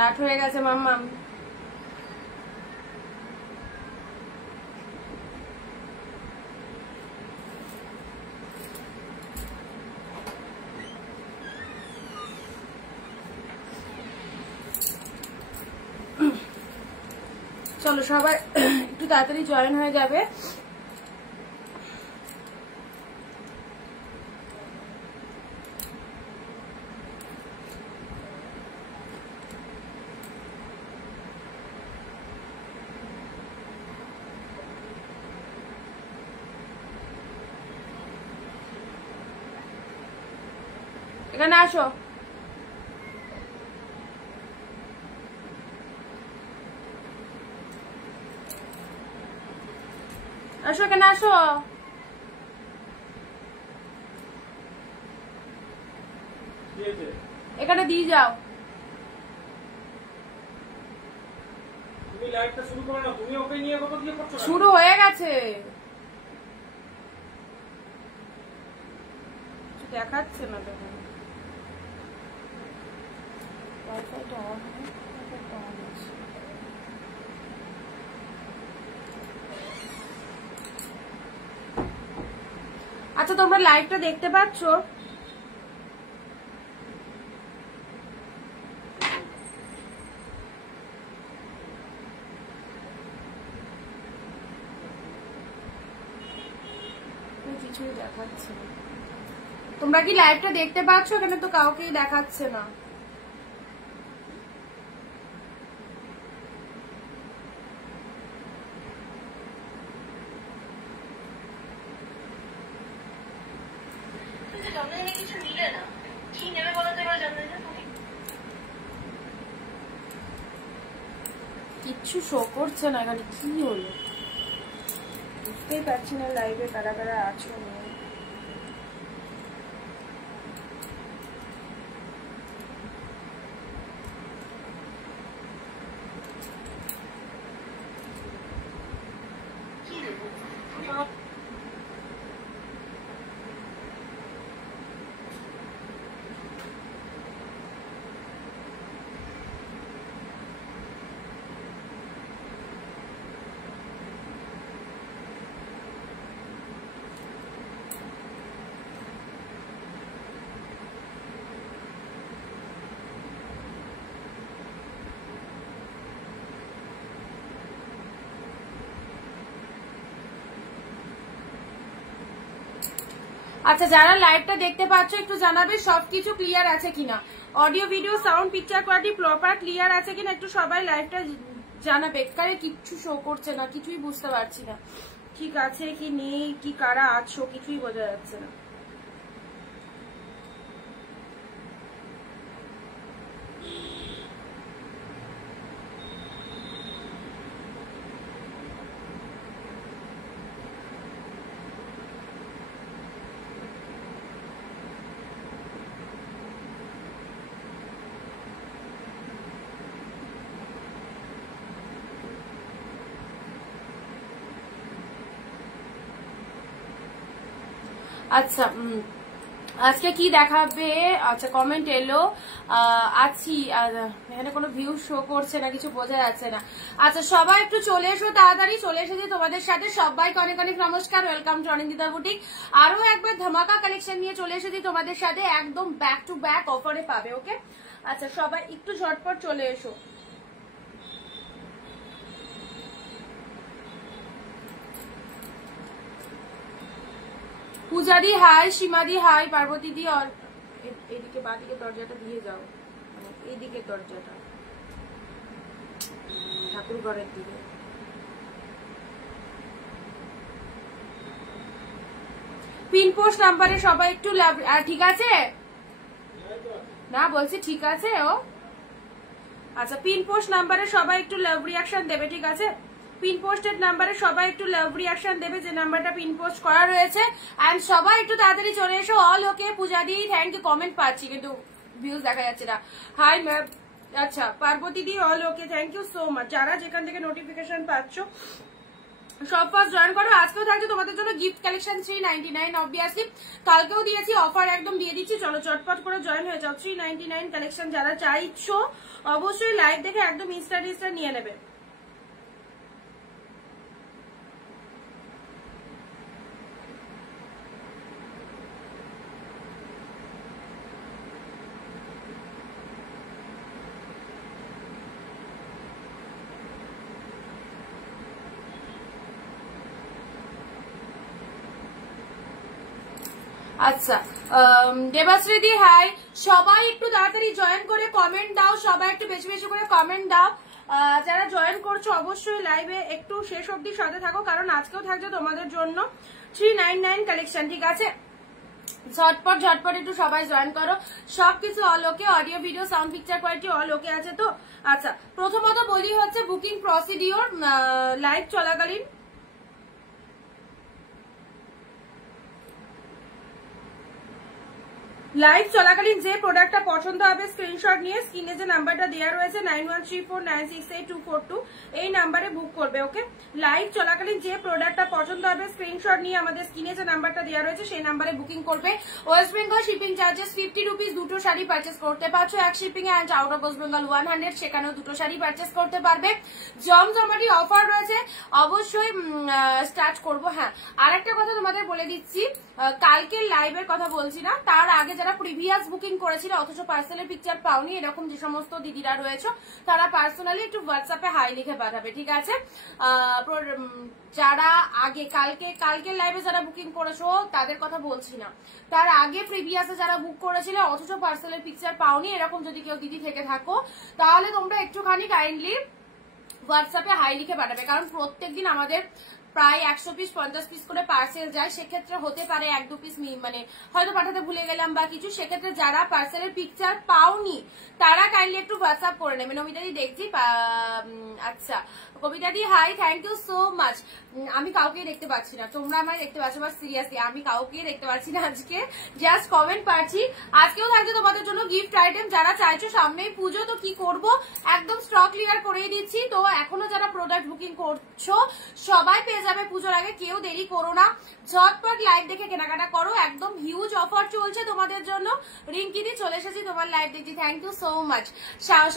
Start হয়ে গেছে মাম্মাম। চলো সবাই একটু তাড়াতাড়ি জয়েন হয়ে যাবে। এখানে আসো। আসো এখানে আসো। এখানে দিয়ে যাও। তুমি লাইভটা শুরু করো না, তুমি ওকে নিয়ে কত দিয়ে করছো? শুরু হয়ে গেছে, দেখাচ্ছে না তখন। ওয়াইফাইটা অন আছে। আচ্ছা তোমরা লাইভটা দেখতে পাচ্ছ? কিছুই দেখাচ্ছে না। তোমরা কি লাইভটা দেখতে পাচ্ছ? এখানে তো কাউকেই দেখাচ্ছে না। কিচ্ছু শো করছে না এখানে, কি হলো বুঝতেই পারছি না লাইভে কারা কারা আছো। আচ্ছা যারা লাইভটা দেখতে পাচ্ছ একটু জানাবে সবকিছু ক্লিয়ার আছে কিনা, audio video sound picture quality proper clear আছে কিনা একটু সবাই লাইভটা জানাবে। কারে কিচ্ছু শো করছে না, কিছুই বুঝতে পারছি না ঠিক আছে কি নেই, কি কারা আছো কিছুই বোঝা যাচ্ছে না। আচ্ছা আজকে কি দেখাবে? আচ্ছা কমেন্ট এলো আছি, এখানে কোনো ভিউ শো করছে না, কিছু বোঝা যাচ্ছে না। আচ্ছা সবাই একটু চলে এসো, তাড়াতাড়ি চলে এসেছি তোমাদের সাথে। সবাইকে অনেক অনেক নমস্কার, ওয়েলকাম টু অনিন্দিতা বুটিক। আরো একবার ধামাকা কালেকশন নিয়ে চলে এসেছি তোমাদের সাথে, একদম ব্যাক টু ব্যাক অফারে পাবে। ওকে আচ্ছা সবাই একটু ঝটপট চলে এসো। পূজাদি হাই, সীমাদি হাই, পার্বতী দি এদিকে বাদিকে দরজাটা দিয়ে যাও, মানে এইদিকে দরজাটা ঠাকুর ঘরের দিকে। পিনপোস্ট নাম্বারে সবাই একটু ঠিক আছে না বলছি ঠিক আছে ও। আচ্ছা পিনপোস্ট নাম্বারে সবাই একটু লাভ রিয়াকশন দেবে, ঠিক আছে? পিন পোস্টেড নাম্বারে সবাই একটু লাভ রিয়াকশন দেবে যে নাম্বারটা পিন পোস্ট করা রয়েছে। এন্ড সবাই একটু তাড়াতাড়ি চলে এসো। All okay Puja di thank you, comment পাচ্ছি কিন্তু ভিউজ দেখা যাচ্ছে না। হাই ম্যাম, আচ্ছা Parvati di all okay, thank you so much. যারা যেখান থেকে নোটিফিকেশন পাচ্ছ সব ফার্স্ট জয়েন করো। আজকেও থাকছে তোমাদের জন্য গিফট কালেকশন 399 অবভিয়াসলি, কালকেও দিয়েছি, অফার একদম দিয়ে দিচ্ছি। চলো চটপট করে জয়েন হয়ে যাও। 399 কালেকশন যারা চাইছো অবশ্যই লাইভ দেখে একদম ইনস্টা নিয়ে নেবে। আচ্ছা দেবাশ্রীদি হাই, সবাই একটু তাড়াতাড়ি জয়েন করে কমেন্ট দাও, সবাই একটু বেশি বেশি করে কমেন্ট দাও। যারা জয়েন করছো অবশ্যই লাইভে একটু শেষ অবধি সাথে থাকো, কারণ আজকেও থাকছে তোমাদের জন্য 399 কালেকশন, ঠিক আছে? ঝটপট ঝটপট একটু সবাই জয়েন করো। সবকিছু অল ওকে, audio video sound picture quality all ওকে আছে তো? আচ্ছা, প্রথমত বলি হচ্ছে বুকিং প্রসিডিওর। লাইভ চলাকালীন যে প্রোডাক্টটা পছন্দ হবে স্ক্রিনশট নিয়ে স্ক্রিনে যে নাম্বারটা দেওয়া রয়েছে 9134968242 এই নাম্বারে বুক করবে। ওকে, লাইভ চলাকালীন যে প্রোডাক্টটা পছন্দ হবে স্ক্রিনশট নিয়ে আমাদের স্ক্রিনে যে নাম্বারটা দেওয়া রয়েছে সেই নাম্বারে বুকিং করবে। West Bengal shipping charges 50 rupees, দুটো শাড়ি পারচেস করতে পারছো এক shipping A, and out of West Bengal 100, সেখানেও দুটো শাড়ি পারচেস করতে পারবে। জমজমাটি অফার রয়েছে, অবশ্যই স্টার্ট করবো। হ্যাঁ, আর একটা কথা তোমাদের বলে দিচ্ছি, কালকে লাইভের কথা বলছি না, তার আগে যারা প্রিভিয়াস বুকিং করেছিল অথচ পার্সেলের পিকচার পাওনি, এরকম যে সমস্ত দিদিরা রয়েছে তারা পার্সোনালি একটু হোয়াটসঅ্যাপে হাই লিখে পাঠাবে, ঠিক আছে? যারা আগে কালকে লাইভে যারা বুকিং করেছো তাদের কথা বলছি না, তার আগে প্রিভিয়াসে যারা বুক করেছিল অথচ পার্সেলের পিকচার পাওনি, এরকম যদি কেউ দিদি থেকে থাকো তাহলে তোমরা একটুখানি কাইন্ডলি হোয়াটসঅ্যাপে হাই লিখে পাঠাবে। কারণ প্রত্যেকদিন আমাদের প্রায় 100 পিস 50 পিস করে পার্সেল যায়, সেক্ষেত্রে হতে পারে 1-2 পিস মানে হয়তো পাঠাতে ভুলে গেলাম বা কিছু, সেক্ষেত্রে যারা পার্সেলের পিকচার পাওনি তারা কাইন্ডলি একটু হোয়াটসঅ্যাপ করে নেবে। নমিতাদি দেখছি। আচ্ছা কবিতাদি hi, thank you so much. আমি কাউকেই দেখতে পাচ্ছি না, তোমরা আমায় দেখতে পাচ্ছ, বাট সিরিয়াসলি আমি কাউকেই দেখতে পাচ্ছি না আজকে, জাস্ট কমেন্ট পাচ্ছি। আজকেও থাকছে তোমাদের জন্য গিফট আইটেম। যারা চাইছো সামনেই পুজো, তো কি করব, একদম স্টক ক্লিয়ার করেই দিচ্ছি। তো এখনো যারা প্রোডাক্ট বুকিং করছো সবাই পেয়ে যাবে পুজোর আগে, কেউ দেরি করো না, ঝটপট লাইভ দেখে কেনাকাটা করো। একদম হিউজ অফার চলছে তোমাদের জন্য। রিঙ্কিদি চলে এসেছি তোমার লাইভ দেখছি, থ্যাংক ইউ সো মাচ,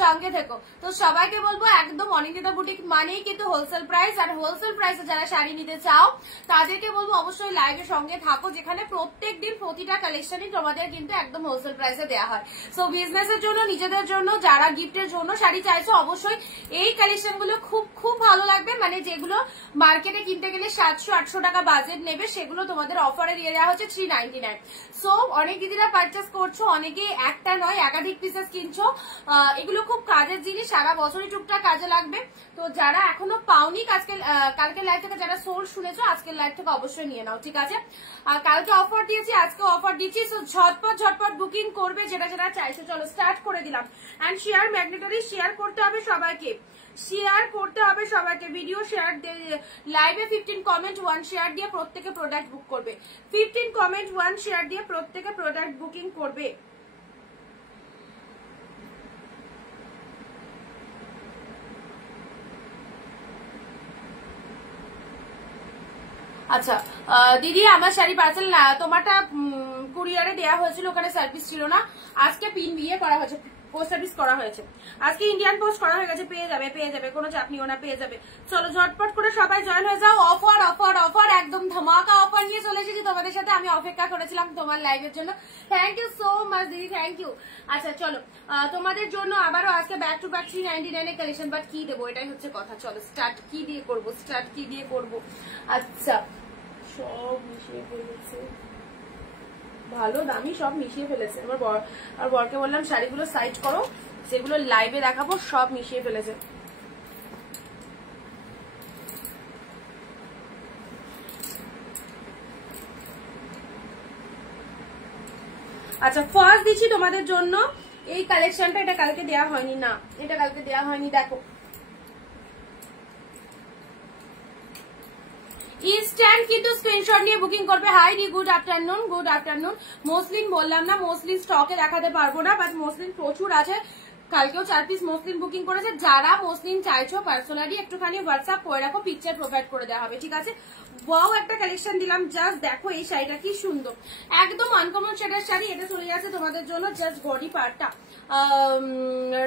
সঙ্গে থেকো। তো সবাইকে বলবো একদম অনিন্দিতা বুটিক মানেই কিন্তু হোলসেল প্রাইস, আর হোলসেল প্রাইসে যারা শাড়ি নিতে চাও তাদেরকে বলবো অবশ্যই লাইভের সঙ্গে থাকো, যেখানে প্রত্যেক দিন প্রতিটা কালেকশনই তোমাদের কিন্তু একদম হোলসেল প্রাইসে দেওয়া হয়। সো বিজনেসের জন্য, নিজেদের জন্য, যারা গিফটের জন্য শাড়ি চাইছো অবশ্যই এই কালেকশন গুলো খুব খুব ভালো লাগবে। মানে যেগুলো মার্কেটে কিনতে গেলে 700-800 টাকা বাজেট নেবে, সেগুলো তোমাদের অফারে দিয়ে দেওয়া হচ্ছে 399। সো অনেক দিদিরা পারচেস করছো, অনেকে একটা নয় একাধিক পিসেস কিনছো, এগুলো খুব কাজের জিনিস, সারা বছরই টুকটাক কাজে লাগবে। তো যারা এখনো পাওনি কালকে লাইভ থেকে যারা সোল শুনেছো আজকের লাইভ থেকে অবশ্যই নিয়ে নাও, ঠিক আছে? আর কালকে অফার দিয়েছি, আজকে অফার দিচ্ছি। সো ঝটপট বুকিং করবে যেটা যেটা চাইছো। চলো স্টার্ট করে দিলাম। এন্ড শেয়ার ম্যাগনেটারি শেয়ার করতে হবে সবাইকে, ভিডিও শেয়ার, লাইভে 15 কমেন্ট 1 শেয়ার দিয়ে প্রত্যেকে প্রোডাক্ট বুক করবে। 15 কমেন্ট 1 শেয়ার দিয়ে প্রত্যেকে প্রোডাক্ট বুকিং করবে। আচ্ছা দিদি, আমার শাড়ি পার্সেল না, তোমারটা কুরিয়ারে দেওয়া হয়েছিল, ওখানে সার্ভিস ছিল না, আজকে পিন বিয়ে করা হয়েছে, পোস্ট সার্ভিস করা হয়েছে, আজকে ইন্ডিয়ান পোস্ট করা হয়ে গেছে। পেয়ে যাবে, কোনো চাপ নিও না, পেয়ে যাবে। চলো ঝটপট করে সবাই জয়েন হয়ে যাও। অফার একদম ধামাকা অফার নিয়ে চলে এসেছি তোমাদের সাথে। আমি অপেক্ষা করেছিলাম তোমার লাইভের জন্য, থ্যাংক ইউ সো মাচ দিদি, থ্যাংক ইউ। আচ্ছা চলো তোমাদের জন্য আবারও আজকে ব্যাক টু ব্যাক 399 এর কালেকশন, বাট কি দেবো এটাই হচ্ছে কথা। চলো স্টার্ট কি দিয়ে করবো, আচ্ছা সব মিশিয়ে ফেলেছে, ভালো দামি সব মিশিয়ে ফেলেছে। আর বরকে বললাম শাড়িগুলো সাইড করো, যেগুলো লাইভে দেখাবো সব মিশিয়ে ফেলেছে। আচ্ছা ফার্স্ট দিচ্ছি তোমাদের জন্য এই কালেকশনটা, এটা কালকে দেওয়া হয়নি, না এটা কালকে দেওয়া হয়নি, দেখো ইনস্ট্যান্ট কিন্তু স্ক্রিনশট নিয়ে বুকিং করবে। হাই ডি, গুড আফটারনুন। মসলিন বললাম না, মসলিন স্টকে দেখাতে পারবো না, বাট মসলিন প্রচুর আছে, কালকেও 4 পিস মসলিন বুকিং করেছে। যারা মসলিন চাইছো পার্সোনালি একটুখানি হোয়াটসঅ্যাপ করে রাখো, পিকচার প্রোভাইড করে দেওয়া হবে, ঠিক আছে। ওয়াও একটা কালেকশন দিলাম, জাস্ট দেখো এই শাড়িটা কি সুন্দর, একদম আনকমন শেডের শাড়ি। এটা চলে যাচ্ছে তোমাদের জন্য জাস্ট বডি পার্টটা।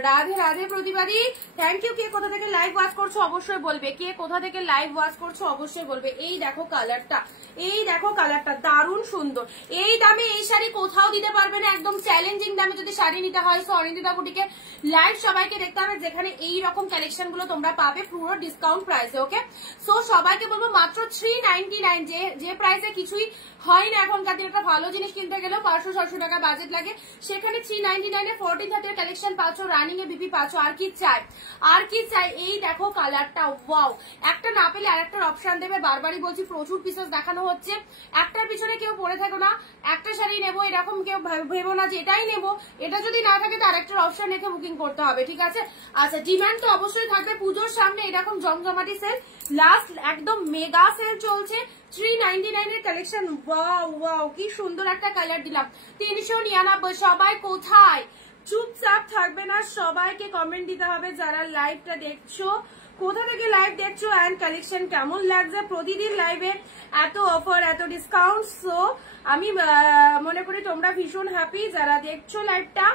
রাধে রাধে প্রতিবাদী, থ্যাংক ইউ। কে কোথা থেকে লাইভ ওয়াচ করছো অবশ্যই বলবে, কে কোথা থেকে লাইভ ওয়াচ করছো অবশ্যই বলবে। এই দেখো কালারটা, এই দেখো কালারটা দারুণ সুন্দর। এই দামে এই শাড়ি কোথাও দিতে পারবে না, একদম চ্যালেঞ্জিং দামে যদি শাড়ি নিতে হয় সো অনিন্দিতা বুটিকে লাইভ সবাইকে দেখতে হবে, যেখানে এই রকম কালেকশন গুলো তোমরা পাবে পুরো ডিসকাউন্ট প্রাইসে। ওকে, সো সবাইকে বলবো মাত্র 399, যে প্রাইসে কিছুই হয় না এখনকার দিনে। একটা ভালো জিনিস কিনতে গেলেও 500-600 টাকা বাজেট লাগে, সেখানে 399 এ 1430 এর কালেকশন পাচ্ছ, রানিং এ বিপি পাচ্ছ। আর কি চাই, আর কি চাই। এই দেখো কালারটা, ওয়াও। একটা না পেলে আরেকটার অপশন দেবে, বারবারই বলছি প্রচুর পিসেস দেখানো হচ্ছে, একটার পিছনে কেউ পড়ে থাকো না। একটা শাড়ি নেবো এরকম কেউ ভেবো না যে এটাই নেবো, এটা যদি না থাকে তো আরেকটার অপশন রেখে বুকিং করতে হবে, ঠিক আছে। আচ্ছা, ডিমান্ড তো অবশ্যই থাকবে। পুজোর সামনে এরকম জমজমাটি সেল, লাস্ট একদম মেগা সেল চলছে। 399 এর কালেকশন, ওয়াও ওয়াও কি সুন্দর একটা কালার দিলাম। 399। সবাই কোথায়, চুপচাপ থাকবে না, সবাইকে কমেন্ট দিতে হবে যারা লাইভটা দেখছো, কোথা থেকে লাইভ দেখছো এন্ড কালেকশন কেমন লাগছে। প্রতিদিন লাইভে এত অফার, এত ডিসকাউন্ট, সো আমি মনে করি তোমরা ভীষণ হ্যাপি যারা দেখছো লাইভটা,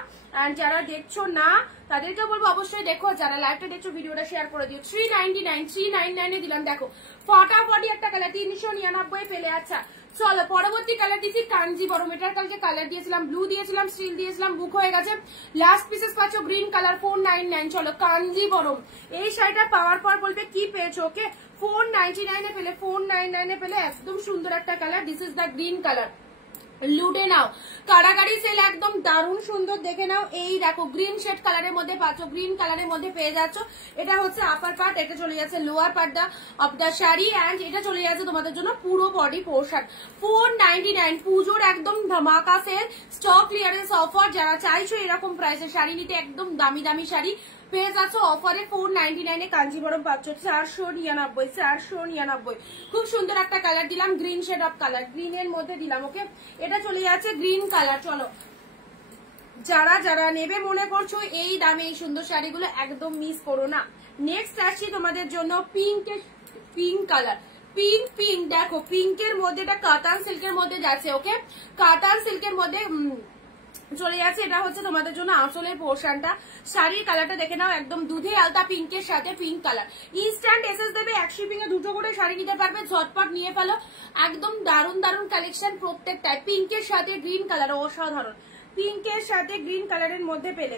এন্ড যারা দেখছো না তাদেরকে বলবো অবশ্যই দেখো, যারা লাইভটা দেখছো ভিডিওটা শেয়ার করে দিও। 399 এ দিলাম, দেখো ফটাফটি একটা কালার 399 পেলে। আচ্ছা চলো পরবর্তী কালার দিচ্ছি কাঞ্জিবরম। এটার কালকে কালার দিয়েছিলাম, ব্লু দিয়েছিলাম, স্টিল দিয়েছিলাম, বুক হয়ে গেছে। লাস্ট পিসেস পাচ্ছ গ্রিন কালার 499। চলো কাঞ্জিবরম, এই শাড়িটা পাওয়ার পর বলবে কি পেয়েছো। ওকে, 499 এ পেলে, 499 এ পেলে একদম সুন্দর একটা colour. This is the green colour, লুটে নাও। কারাগারি সেল একদম দারুণ সুন্দর, দেখে নাও। এই দেখো গ্রিন শেড কালারের মধ্যে পাচ্ছ, গ্রিন কালারের মধ্যে পেয়ে যাচ্ছ। এটা হচ্ছে আপার পার্ট, এটা চলে যাচ্ছে lower part of the sari, and এটা চলে যাচ্ছে তোমাদের জন্য পুরো বডি পোর্শন। 499, পুজোর একদম ধামাকা সেল, স্টক ক্লিয়ারেন্স অফার। যারা চাইছো এরকম প্রাইসের শাড়ি নিতে, একদম দামি দামি শাড়ি পেয়ে যাচ্ছ অফারে 499 এ। কাঞ্জিবরম পাচ্ছ 499। খুব সুন্দর একটা কালার দিলাম, green shade of colour, green এর মধ্যে দিলাম। ওকে, এটা চলে যাচ্ছে গ্রিন কালার। চলো যারা যারা নেবে মনে করছো এই দামে এই সুন্দর শাড়িগুলো একদম মিস করো না। নেক্সট আসছি তোমাদের জন্য পিঙ্ক কালার, পিঙ্ক দেখো পিঙ্কের মধ্যে, এটা কাতান সিল্কের মধ্যে যাচ্ছে। ওকে, কাতান সিল্কের মধ্যে চলে যাচ্ছে। এটা হচ্ছে তোমাদের জন্য আঁচলের পোর্শনটা। শাড়ির কালারটা দেখে নাও, একদম দুধে আলতা পিঙ্কের সাথে পিঙ্ক কালার। ইনস্ট্যান্ট এসএস দেবে, 1 শিপিং এ 2টো করে শাড়ি নিতে পারবে, ঝটপট নিয়ে ফেলো। একদম দারুণ দারুণ কালেকশন প্রত্যেকটাই। পিঙ্কের সাথে গ্রিন কালার, অসাধারণ। পিঙ্কের সাথে গ্রিন কালারের মধ্যে পেলে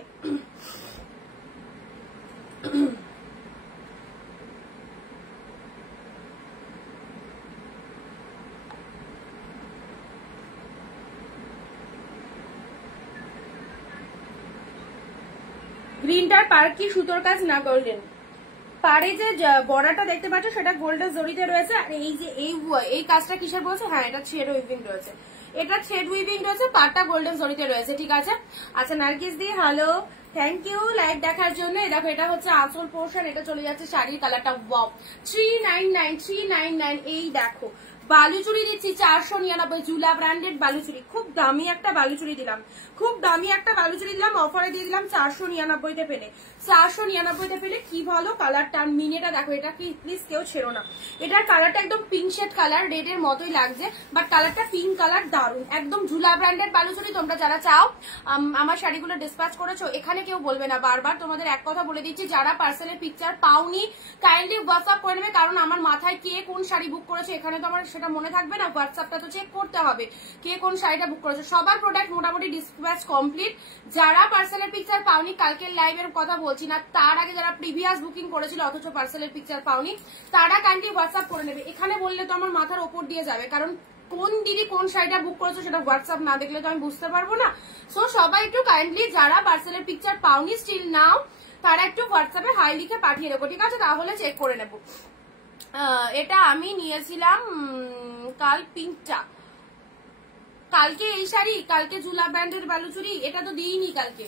গ্রিনটার পার কি সুতোর কাজ না গোল্ডেন, পারে যে বর্ডারটা দেখতে পাচ্ছ সেটা গোল্ডেন জরিতে রয়েছে। আর এই যে এই কাজটা কিসের বলছে, হ্যাঁ এটা থ্রেড উইভিং রয়েছে, এটা থ্রেড উইভিং রয়েছে, পারটা গোল্ডেন জরিতে রয়েছে, ঠিক আছে। আচ্ছা নার্গিস দি হ্যালো, থ্যাংক ইউ লাইভ দেখার জন্য। দেখো এটা হচ্ছে আঁচল পোর্শন, এটা চলে যাচ্ছে শাড়ির কালারটা, ওয়াও 399। এই দেখো বালুচুরি দিচ্ছি 499, জুলা ব্র্যান্ডেড বালুচুরি, খুব দামি একটা বালুচুরি দিলাম, খুব দামি একটা বালুচুরি দিলাম, অফারে দিয়ে দিলাম 499 পেলে। 499 পেলে কি ভালো কালারটা, মিনেটা দেখো, এটা কি প্লিজ কেউ ছেড়ো না। এটার কালারটা একদম পিঙ্ক শেড কালার, রেড এর মতোই লাগছে, বাট কালারটা পিঙ্ক কালার, দারুন একদম। ঝুলা ব্র্যান্ডেড বালুচুরি, তোমরা যারা চাও আমার শাড়িগুলো ডিসপ্যাচ করেছো, এখানে কেউ বলবে না। বারবার তোমাদের এক কথা বলে দিচ্ছি, যারা পার্সেলের পিকচার পাওনি কাইন্ডলি হোয়াটসঅ্যাপ করে নেবে, কারণ আমার মাথায় কে কোন শাড়ি বুক করেছে এখানে তো আমার সেটা মনে থাকবে না, হোয়াটসঅ্যাপটা তো চেক করতে হবে কে কোন শাড়িটা বুক করেছে। সবার প্রোডাক্ট মোটামুটি ডিসপ্যাচ কমপ্লিট। যারা পার্সেলের পিকচার পাওনি, কালকের লাইভের কথা বলছি না, তার আগে যারা প্রিভিয়াস বুকিং করেছিল অথচ পার্সেলের পিকচার পাওনি, তারা কাইন্ডলি হোয়াটসঅ্যাপ করে নেবে। এখানে বললে তো আমার মাথার ওপর দিয়ে যাবে, কারণ কোন দিদি কোন শাড়িটা বুক করেছো সেটা হোয়াটসঅ্যাপ না দেখলে তো আমি বুঝতে পারবো না। সো সবাই একটু কাইন্ডলি যারা পার্সেলের পিকচার পাওনি স্টিল নাও, তারা একটু হোয়াটসঅ্যাপে হাই লিখে পাঠিয়ে দেবো, ঠিক আছে, তাহলে চেক করে নেবো। এটা আমি নিয়েছিলাম কাল পিঙ্কটা, কালকে এই শাড়ি, কালকে ঝুলা ব্র্যান্ডের বালুচুরি, এটা তো দিইনি কালকে,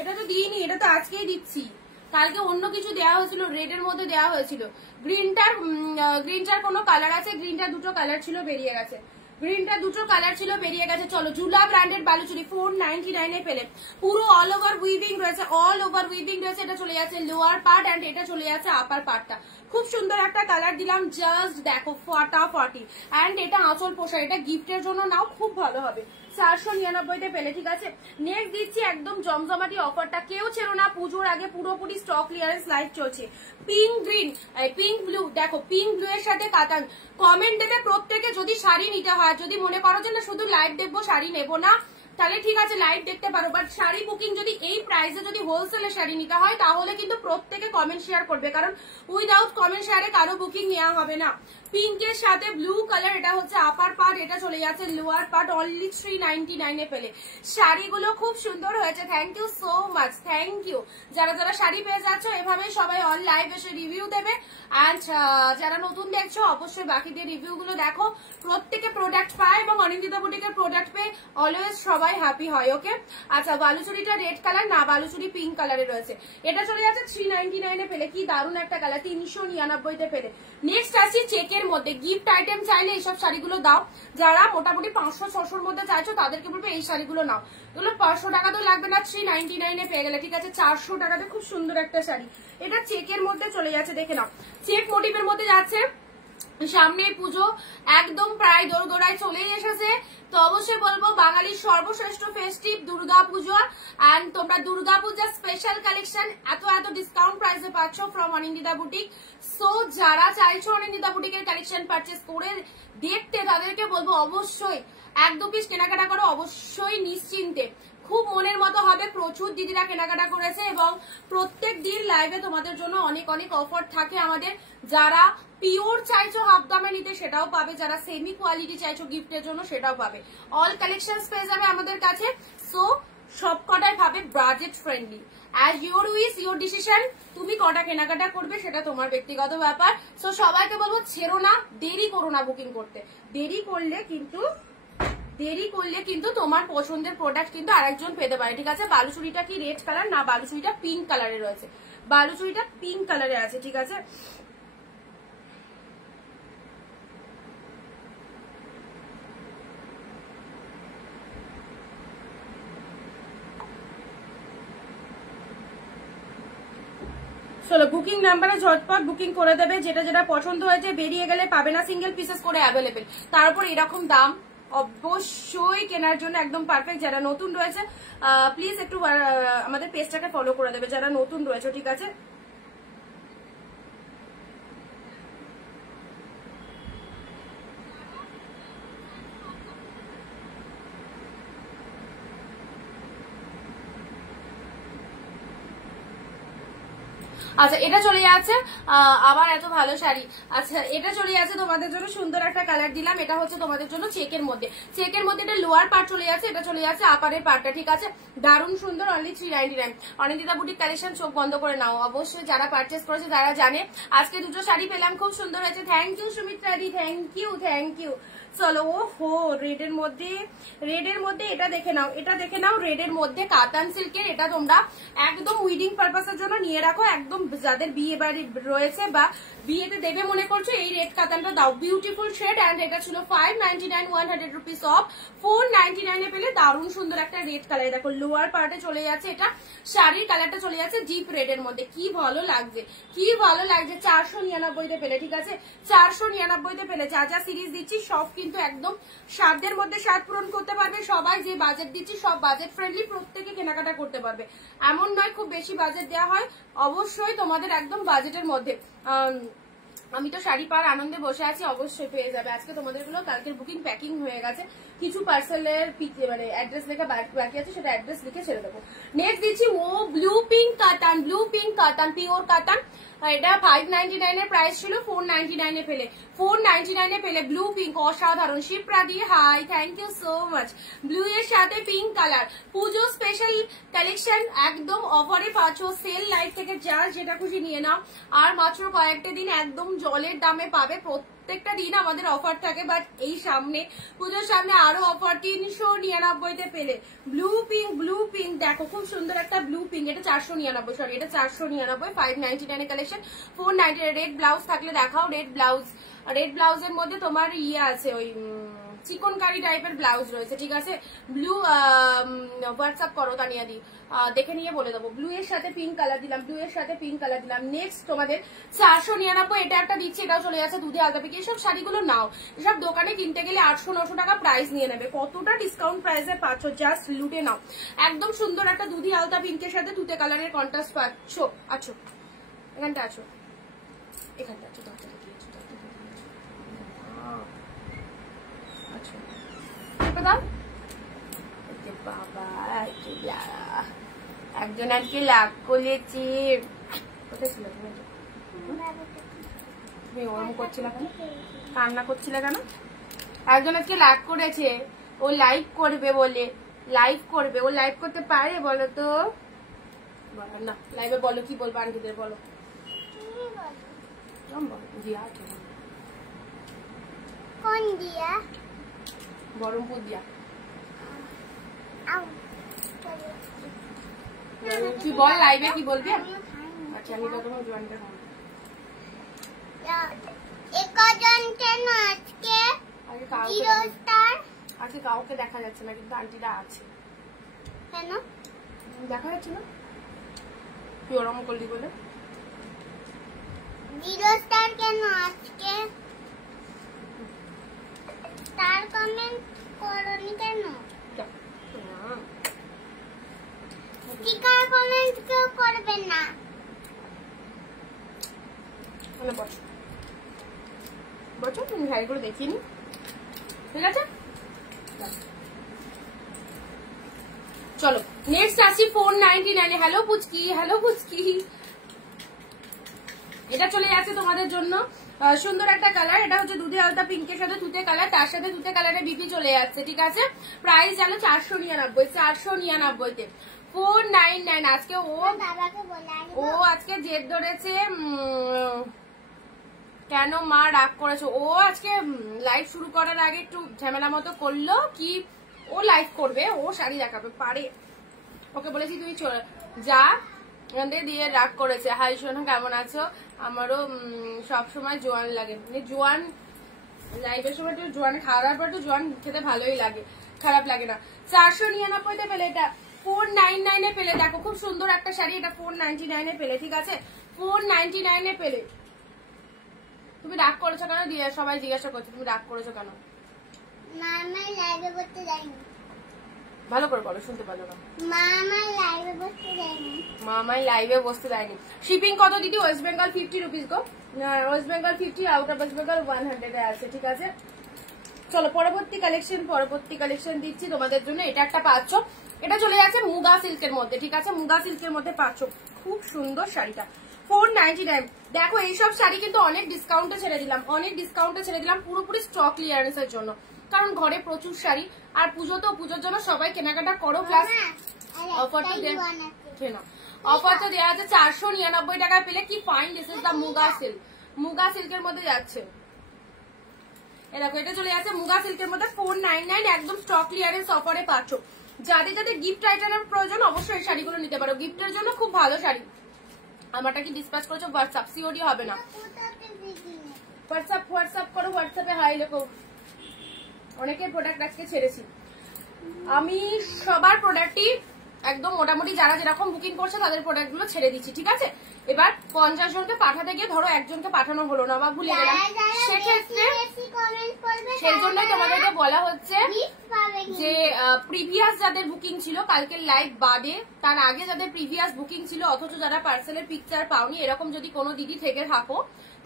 এটা তো দিইনি, এটা তো আজকেই দিচ্ছি। কালকে অন্য কিছু দেওয়া হয়েছিল, রেড এর মধ্যে দেওয়া হয়েছিল। গ্রিনটার কোনো কালার আছে, গ্রিনটার দুটো কালার ছিল, বেরিয়ে গেছে। গ্রিনটা দুটো কালার ছিল, বেরিয়ে গেছে। চলো জুলা ব্র্যান্ডেড বালুচুরি 499 এ পেলে, পুরো অল ওভার উইভিং রয়েছে, অল ওভার উইভিং রয়েছে। এটা চলে যাচ্ছে লোয়ার পার্ট এন্ড এটা চলে যাচ্ছে আপার পার্টটা। খুব সুন্দর একটা কালার দিলাম, জাস্ট দেখো ফাটাফাটি। এন্ড এটা আঁচল পোষা, এটা গিফটের জন্য নাও, খুব ভালো হবে। 499 পেলে, ঠিক আছে। নেক্সট দিচ্ছি একদম জমজমাটি অফারটা, কেউ ছেড়ো না, পুজোর আগে পুরোপুরি স্টক ক্লিয়ারেন্স লাইভ চলছে। পিঙ্ক গ্রিন, পিঙ্ক ব্লু, দেখো পিঙ্ক ব্লু এর সাথে কাতান। কমেন্ট দেবে প্রত্যেকে যদি শাড়ি নিতে হয়, যদি মনে করো যে না শুধু লাইভ দেখবো শাড়ি নেবো না, তাহলে ঠিক আছে লাইভ দেখতে পারো, বাট শাড়ি বুকিং যদি এই প্রাইসে যদি হোলসেলে শাড়ি নিতে হয় তাহলে কিন্তু প্রত্যেকে কমেন্ট শেয়ার করবে, কারণ উইদাউট কমেন্ট শেয়ারে কারো বুকিং নেওয়া হবে না। পিঙ্কের সাথে ব্লু কালার, এটা হচ্ছে আপার পার্ট, এটা চলে যাচ্ছে লোয়ার পার্ট, অনলি 399 এ পেলে। শাড়িগুলো খুব সুন্দর হয়েছে, thank you so much, thank you. যারা যারা শাড়ি পেয়ে যাচ্ছ এভাবে সবাই অন লাইভ এসে রিভিউ দেবে। অ্যান্ড যারা নতুন দেখছো অবশ্যই বাকিদের রিভিউ গুলো দেখো, প্রত্যেকে প্রোডাক্ট পায় এবং অনিন্দিতা বুটিকের প্রোডাক্ট পেয়ে অলওয়েজ সবাই হ্যাপি হয়। ওকে, আচ্ছা বালুচুরিটা রেড কালার না, বালুচুরি পিঙ্ক কালারে রয়েছে, এটা চলে যাচ্ছে 399 এ পেলে। কি দারুণ একটা কালার, 399 তে পেলে। নেক্সট আসছি চেকের মধ্যে, গিফট আইটেম চাইলে এইসব শাড়িগুলো দাও। যারা মোটামুটি 500-600 মধ্যে চাইছো তাদেরকে বলবো এই শাড়িগুলো নাও, এগুলো 500 টাকা তো লাগবে না, 399 এ পেয়ে গেলে, ঠিক আছে। 400 টাকাতে খুব সুন্দর একটা শাড়ি, এটা চেকের মধ্যে চলে যাচ্ছে, দেখে নাও চেক মোটিভের মধ্যে যাচ্ছে। সামনে পুজো একদম প্রায় দোড়ায় চলেই এসেছে, তো অবশ্যই বলবো বাঙালির সর্বশ্রেষ্ঠ ফেস্টিভ দুর্গা পুজো, এন্ড তোমরা দুর্গা পূজার স্পেশাল কালেকশন এত ডিসকাউন্ট প্রাইসে পাচ্ছ ফ্রম অনিন্দিতা বুটিক। সো যারা চাইছো অনিন্দিতা বুটিকের কালেকশন পারচেস করে দেখতে, তাদেরকে বলবো অবশ্যই 1-2 পিস কেনাকাটা করো, অবশ্যই নিশ্চিন্তে, খুব মনের মতো হবে। প্রচুর দিদিরা কেনাকাটা করেছে এবং প্রত্যেক দিন লাইভে তোমাদের জন্য অনেক অনেক অফার থাকে আমাদের। যারা পিওর চাইছো হাফ দামে নিতে সেটাও পাবে, যারা সেমি কোয়ালিটি চাইছো গিফটের জন্য সেটাও পাবে। অল কালেকশন পেয়ে যাবে আমাদের কাছে। সো সব কটাই পাবে budget friendly. As your wish your decision, তুমি কটা কেনাকাটা করবে সেটা তোমার ব্যক্তিগত ব্যাপার। সো সবাইকে বলবো ছেড়ো না, দেরি করো না বুকিং করতে, দেরি করলে কিন্তু তোমার পছন্দের প্রোডাক্ট কিন্তু আরেকজন পেতে পারে, ঠিক আছে। বালুচুরিটা কি রেড কালার না, বালুচুরিটা পিঙ্ক কালারে রয়েছে, বালুচুরিটা পিঙ্ক কালারে আছে, ঠিক আছে। চলো বুকিং নাম্বারে ঝটপট বুকিং করে দেবে, যেটা যেটা পছন্দ হয়েছে, বেরিয়ে গেলে পাবে না, সিঙ্গেল পিসেস করে অ্যাভেলেবেল, তারপর এরকম দাম, অবশ্যই কেনার জন্য একদম পারফেক্ট। যারা নতুন রয়েছে প্লিজ একটু আমাদের পেজটাকে ফলো করে দেবে, যারা নতুন রয়েছে, ঠিক আছে। আচ্ছা এটা চলে যাচ্ছে আবার এত ভালো শাড়ি। আচ্ছা এটা চলে যাচ্ছে তোমাদের জন্য, সুন্দর একটা কালার দিলাম, এটা হচ্ছে তোমাদের জন্য চেকের মধ্যে, এটা লোয়ার পার্ট চলে যাচ্ছে, এটা চলে যাচ্ছে আপারের পার্টটা, ঠিক আছে। দারুণ সুন্দর, অনলি 399। অনিন্দিতা বুটিক কালেকশন চোখ বন্ধ করে নাও, অবশ্যই যারা পারচেস করেছে তারা জানে। আজকে দুটো শাড়ি পেলাম, খুব সুন্দর হয়েছে, thank you Sumitra di, thank you. চলো ও হো রেডের মধ্যে এটা দেখে নাও, রেডের মধ্যে কাতান সিল্কের, এটা তোমরা একদম উইডিং পারপাসের জন্য নিয়ে রাখো, একদম যাদের বিয়ে বাড়ি রয়েছে বা বিয়েতে দেবে মনে করছো এই রেড কাতানটা দাও, বিউটিফুল শেড। এন্ড এটা ছিল 599, 100 রুপিস অফ, 499 এ পেলে। দারুণ সুন্দর একটা রেড কালার, দেখো লোয়ার পার্টে চলে যাচ্ছে, এটা শাড়ির কালারটা চলে যাচ্ছে ডিপ রেডের মধ্যে, কি ভালো লাগছে 499 তে পেলে, ঠিক আছে। 499 তে পেলে। যা যা সিরিজ দিচ্ছি সব কিন্তু একদম সাধ্যের মধ্যে স্বাদ পূরণ করতে পারবে সবাই, যে বাজেট দিচ্ছি সব বাজেট ফ্রেন্ডলি, প্রত্যেকে কেনাকাটা করতে পারবে, এমন নয় খুব বেশি বাজেট দেওয়া হয়, অবশ্যই তোমাদের একদম বাজেটের মধ্যে। আমি তো শাড়ি পাওয়ার আনন্দে বসে আছি, অবশ্যই পেয়ে যাবে। আজকে তোমাদের গুলো কালকের বুকিং প্যাকিং হয়ে গেছে, কিছু পার্সেলের মানে অ্যাড্রেস লেখা বাকি আছে, সেটা অ্যাড্রেস লিখে ছেড়ে দেবো। নেক্সট দিচ্ছি ও ব্লু পিঙ্ক কাতান, পিওর কাতান, এটা 599 এর প্রাইস ছিল, 499 এ পেলে, 499 এ পেলে। ব্লু পিঙ্ক অসাধারণ, শিপ্রাদি hi, thank you so much. Blue এর সাথে pink colour, Pujo special collection, একদম অফারে পাচ্ছ, সেল লাইভ থেকে যার যেটা খুশি নিয়ে নাও, আর মাত্র কয়েকটা দিন একদম জলের দামে পাবে, প্রত্যেকটা দিন আমাদের অফার থাকে, বাট এই সামনে পুজোর সামনে আরো অফার, 399 তে পেলে। ব্লু পিঙ্ক দেখো খুব সুন্দর একটা ব্লু পিঙ্ক, এটা 499, সরি এটা 499, 599 কালেকশন, 499। রেড ব্লাউজ থাকলে দেখাও, রেড ব্লাউজ রেড ব্লাউজের মধ্যে তোমার ইয়ে আছে, ওই চিকনকারি টাইপের ব্লাউজ রয়েছে, ঠিক আছে। ব্লু হোয়াটসঅ্যাপ করো তানিয়াদি, দেখে নিয়ে বলে দেবো। ব্লু এর সাথে পিঙ্ক কালার দিলাম, ব্লু এর সাথে পিঙ্ক কালার দিলাম। নেক্সট তোমাদের 499, এটা একটা দিচ্ছি, এটাও চলে যাচ্ছে দুধে আলতা পিঙ্ক। এইসব শাড়িগুলো নাও, এসব দোকানে কিনতে গেলে 800-900 টাকা প্রাইস নিয়ে নেবে, কতটা ডিসকাউন্ট প্রাইসে পাচ্ছ, জাস্ট লুটে নাও। একদম সুন্দর একটা দুধি আলতা পিঙ্কের সাথে তুতে কালারের কন্ট্রাস্ট পাচ্ছ। আছো এখানটা, আছো এখানটা, আছো বাবা। একজন আজকে লাভ করেছে, কোথায় ছিল তুমি? ওরম করছিল কেন, কান্না করছিল কেন? একজন আজকে লাভ করেছে, ও লাইভ করবে বলে, লাইভ করবে। ও লাইভ করতে পারে বলো তো? বলো না, লাইভে বলো, কি বলবো আন্টিদের বলো। দিয়া কোন দিয়া? বহরমপুর দিয়া। কি বল লাইভে, কি বলবি? আচ্ছা আমি তো তোমার জয়েন্টে আজকে কাউকে দেখা যাচ্ছে না, কিন্তু আন্টিরা আছে। কেন দেখা যাচ্ছে না? তুই ওরম করলি বলে। 0 স্টার কেন আজকে? স্টার কমেন্ট করনি কেন? স্টিকার কমেন্ট কেউ করবে না। বছর তুমি শাড়িগুলো দেখিনি, ঠিক আছে। চলো নেক্সট আসি 499। Hello Puchki, hello Puchki. এটা চলে যাচ্ছে তোমাদের জন্য সুন্দর একটা কালার, এটা হচ্ছে দুধে আলতা পিঙ্কের সাথে তুতে কালার, তার সাথে তুতে কালারের বিপি চলে যাচ্ছে, ঠিক আছে। প্রাইস জানো 499, 499 তে 499। আজকে ও আজকে জেদ ধরেছে, কেন মা রাগ করেছে। ও আজকে লাইভ শুরু করার আগে একটু ঝামেলা মতো করলো, কি ও লাইভ করবে, ও শাড়ি দেখাবে পারে। ওকে বলেছি তুই যা, দিয়ে রাগ করেছে। হাই সোনা কেমন আছো? আমারও সবসময় জোয়ান লাগে, মানে জোয়ান লাইভের সময় তো জোয়ান খাওয়ার পর তো জোয়ান খেতে ভালোই লাগে, খারাপ লাগে না। 499 পেলে, এটা 499 পেলে। দেখো খুব সুন্দর একটা শাড়ি, এটা 499 পেলে, ঠিক আছে। 499 পেলে। তুমি রাগ করেছো কেন? দিয়ে সবাই জিজ্ঞাসা করছে তুমি রাগ করেছো কেন? মামা লাইভে বসতে যায়নি। ভালো করে বলো, শুনতে পারলো না। মামা লাইভে বসতে যায়নি। মামাই লাইভে বসতে দেয়নি। শিপিং কত দিদি? West Bengal 50 rupees go. West Bengal 50, out of West Bengal 100 এ আছে, ঠিক আছে। চলো পরবর্তী কালেকশন দিচ্ছি তোমাদের জন্য। এটা একটা পাচ্ছ, এটা চলে যাচ্ছে মুগা সিল্কের মধ্যে, ঠিক আছে। মুগা সিল্কের মধ্যে পাচ্ছ, খুব সুন্দর শাড়িটা 499। দেখো এইসব শাড়ি কিন্তু অনেক ডিসকাউন্টে ছেড়ে দিলাম, পুরোপুরি স্টক ক্লিয়ারেন্সের জন্য, কারণ ঘরে প্রচুর শাড়ি, আর পুজোর জন্য সবাই কেনাকাটা করো। প্লাস অফার তো দেওয়া আছে 499 টাকায় পেলে। কি fine, this is the muga সিল্কের মধ্যে যাচ্ছে। দেখো এটা চলে যাচ্ছে মুগা সিল্কের মধ্যে 499, একদম স্টক ক্লিয়ারেন্স অফারে পাচ্ছ। যাদের যাদের গিফট আইটেমের প্রয়োজন অবশ্যই এই শাড়িগুলো নিতে পারো, গিফটের জন্য খুব ভালো শাড়ি। আমারটা কি ডিসপ্যাচ করেছো? হোয়াটসঅ্যাপ, সিওডি হবে না। হোয়াটসঅ্যাপ করো, হোয়াটসঅ্যাপে হাই লেখো। অনেকের প্রোডাক্ট আজকে ছেড়েছি আমি, সবার প্রোডাক্টই একদম মোটামুটি যারা যেরকম বুকিং করছে তাদের প্রোডাক্ট গুলো ছেড়ে দিচ্ছি, ঠিক আছে। এবার 50 জনকে পাঠাতে গিয়ে ধরো একজনকে পাঠানো হলো না বা ভুলে গেলাম, সেক্ষেত্রে সেই জন্যই তোমাদেরকে বলা হচ্ছে যে প্রিভিয়াস যাদের বুকিং ছিল কালকের লাইভ বাদে, তার আগে যাদের প্রিভিয়াস বুকিং ছিল অথচ যারা পার্সেলের পিকচার পাওনি, এরকম যদি কোনো দিদি থেকে থাকো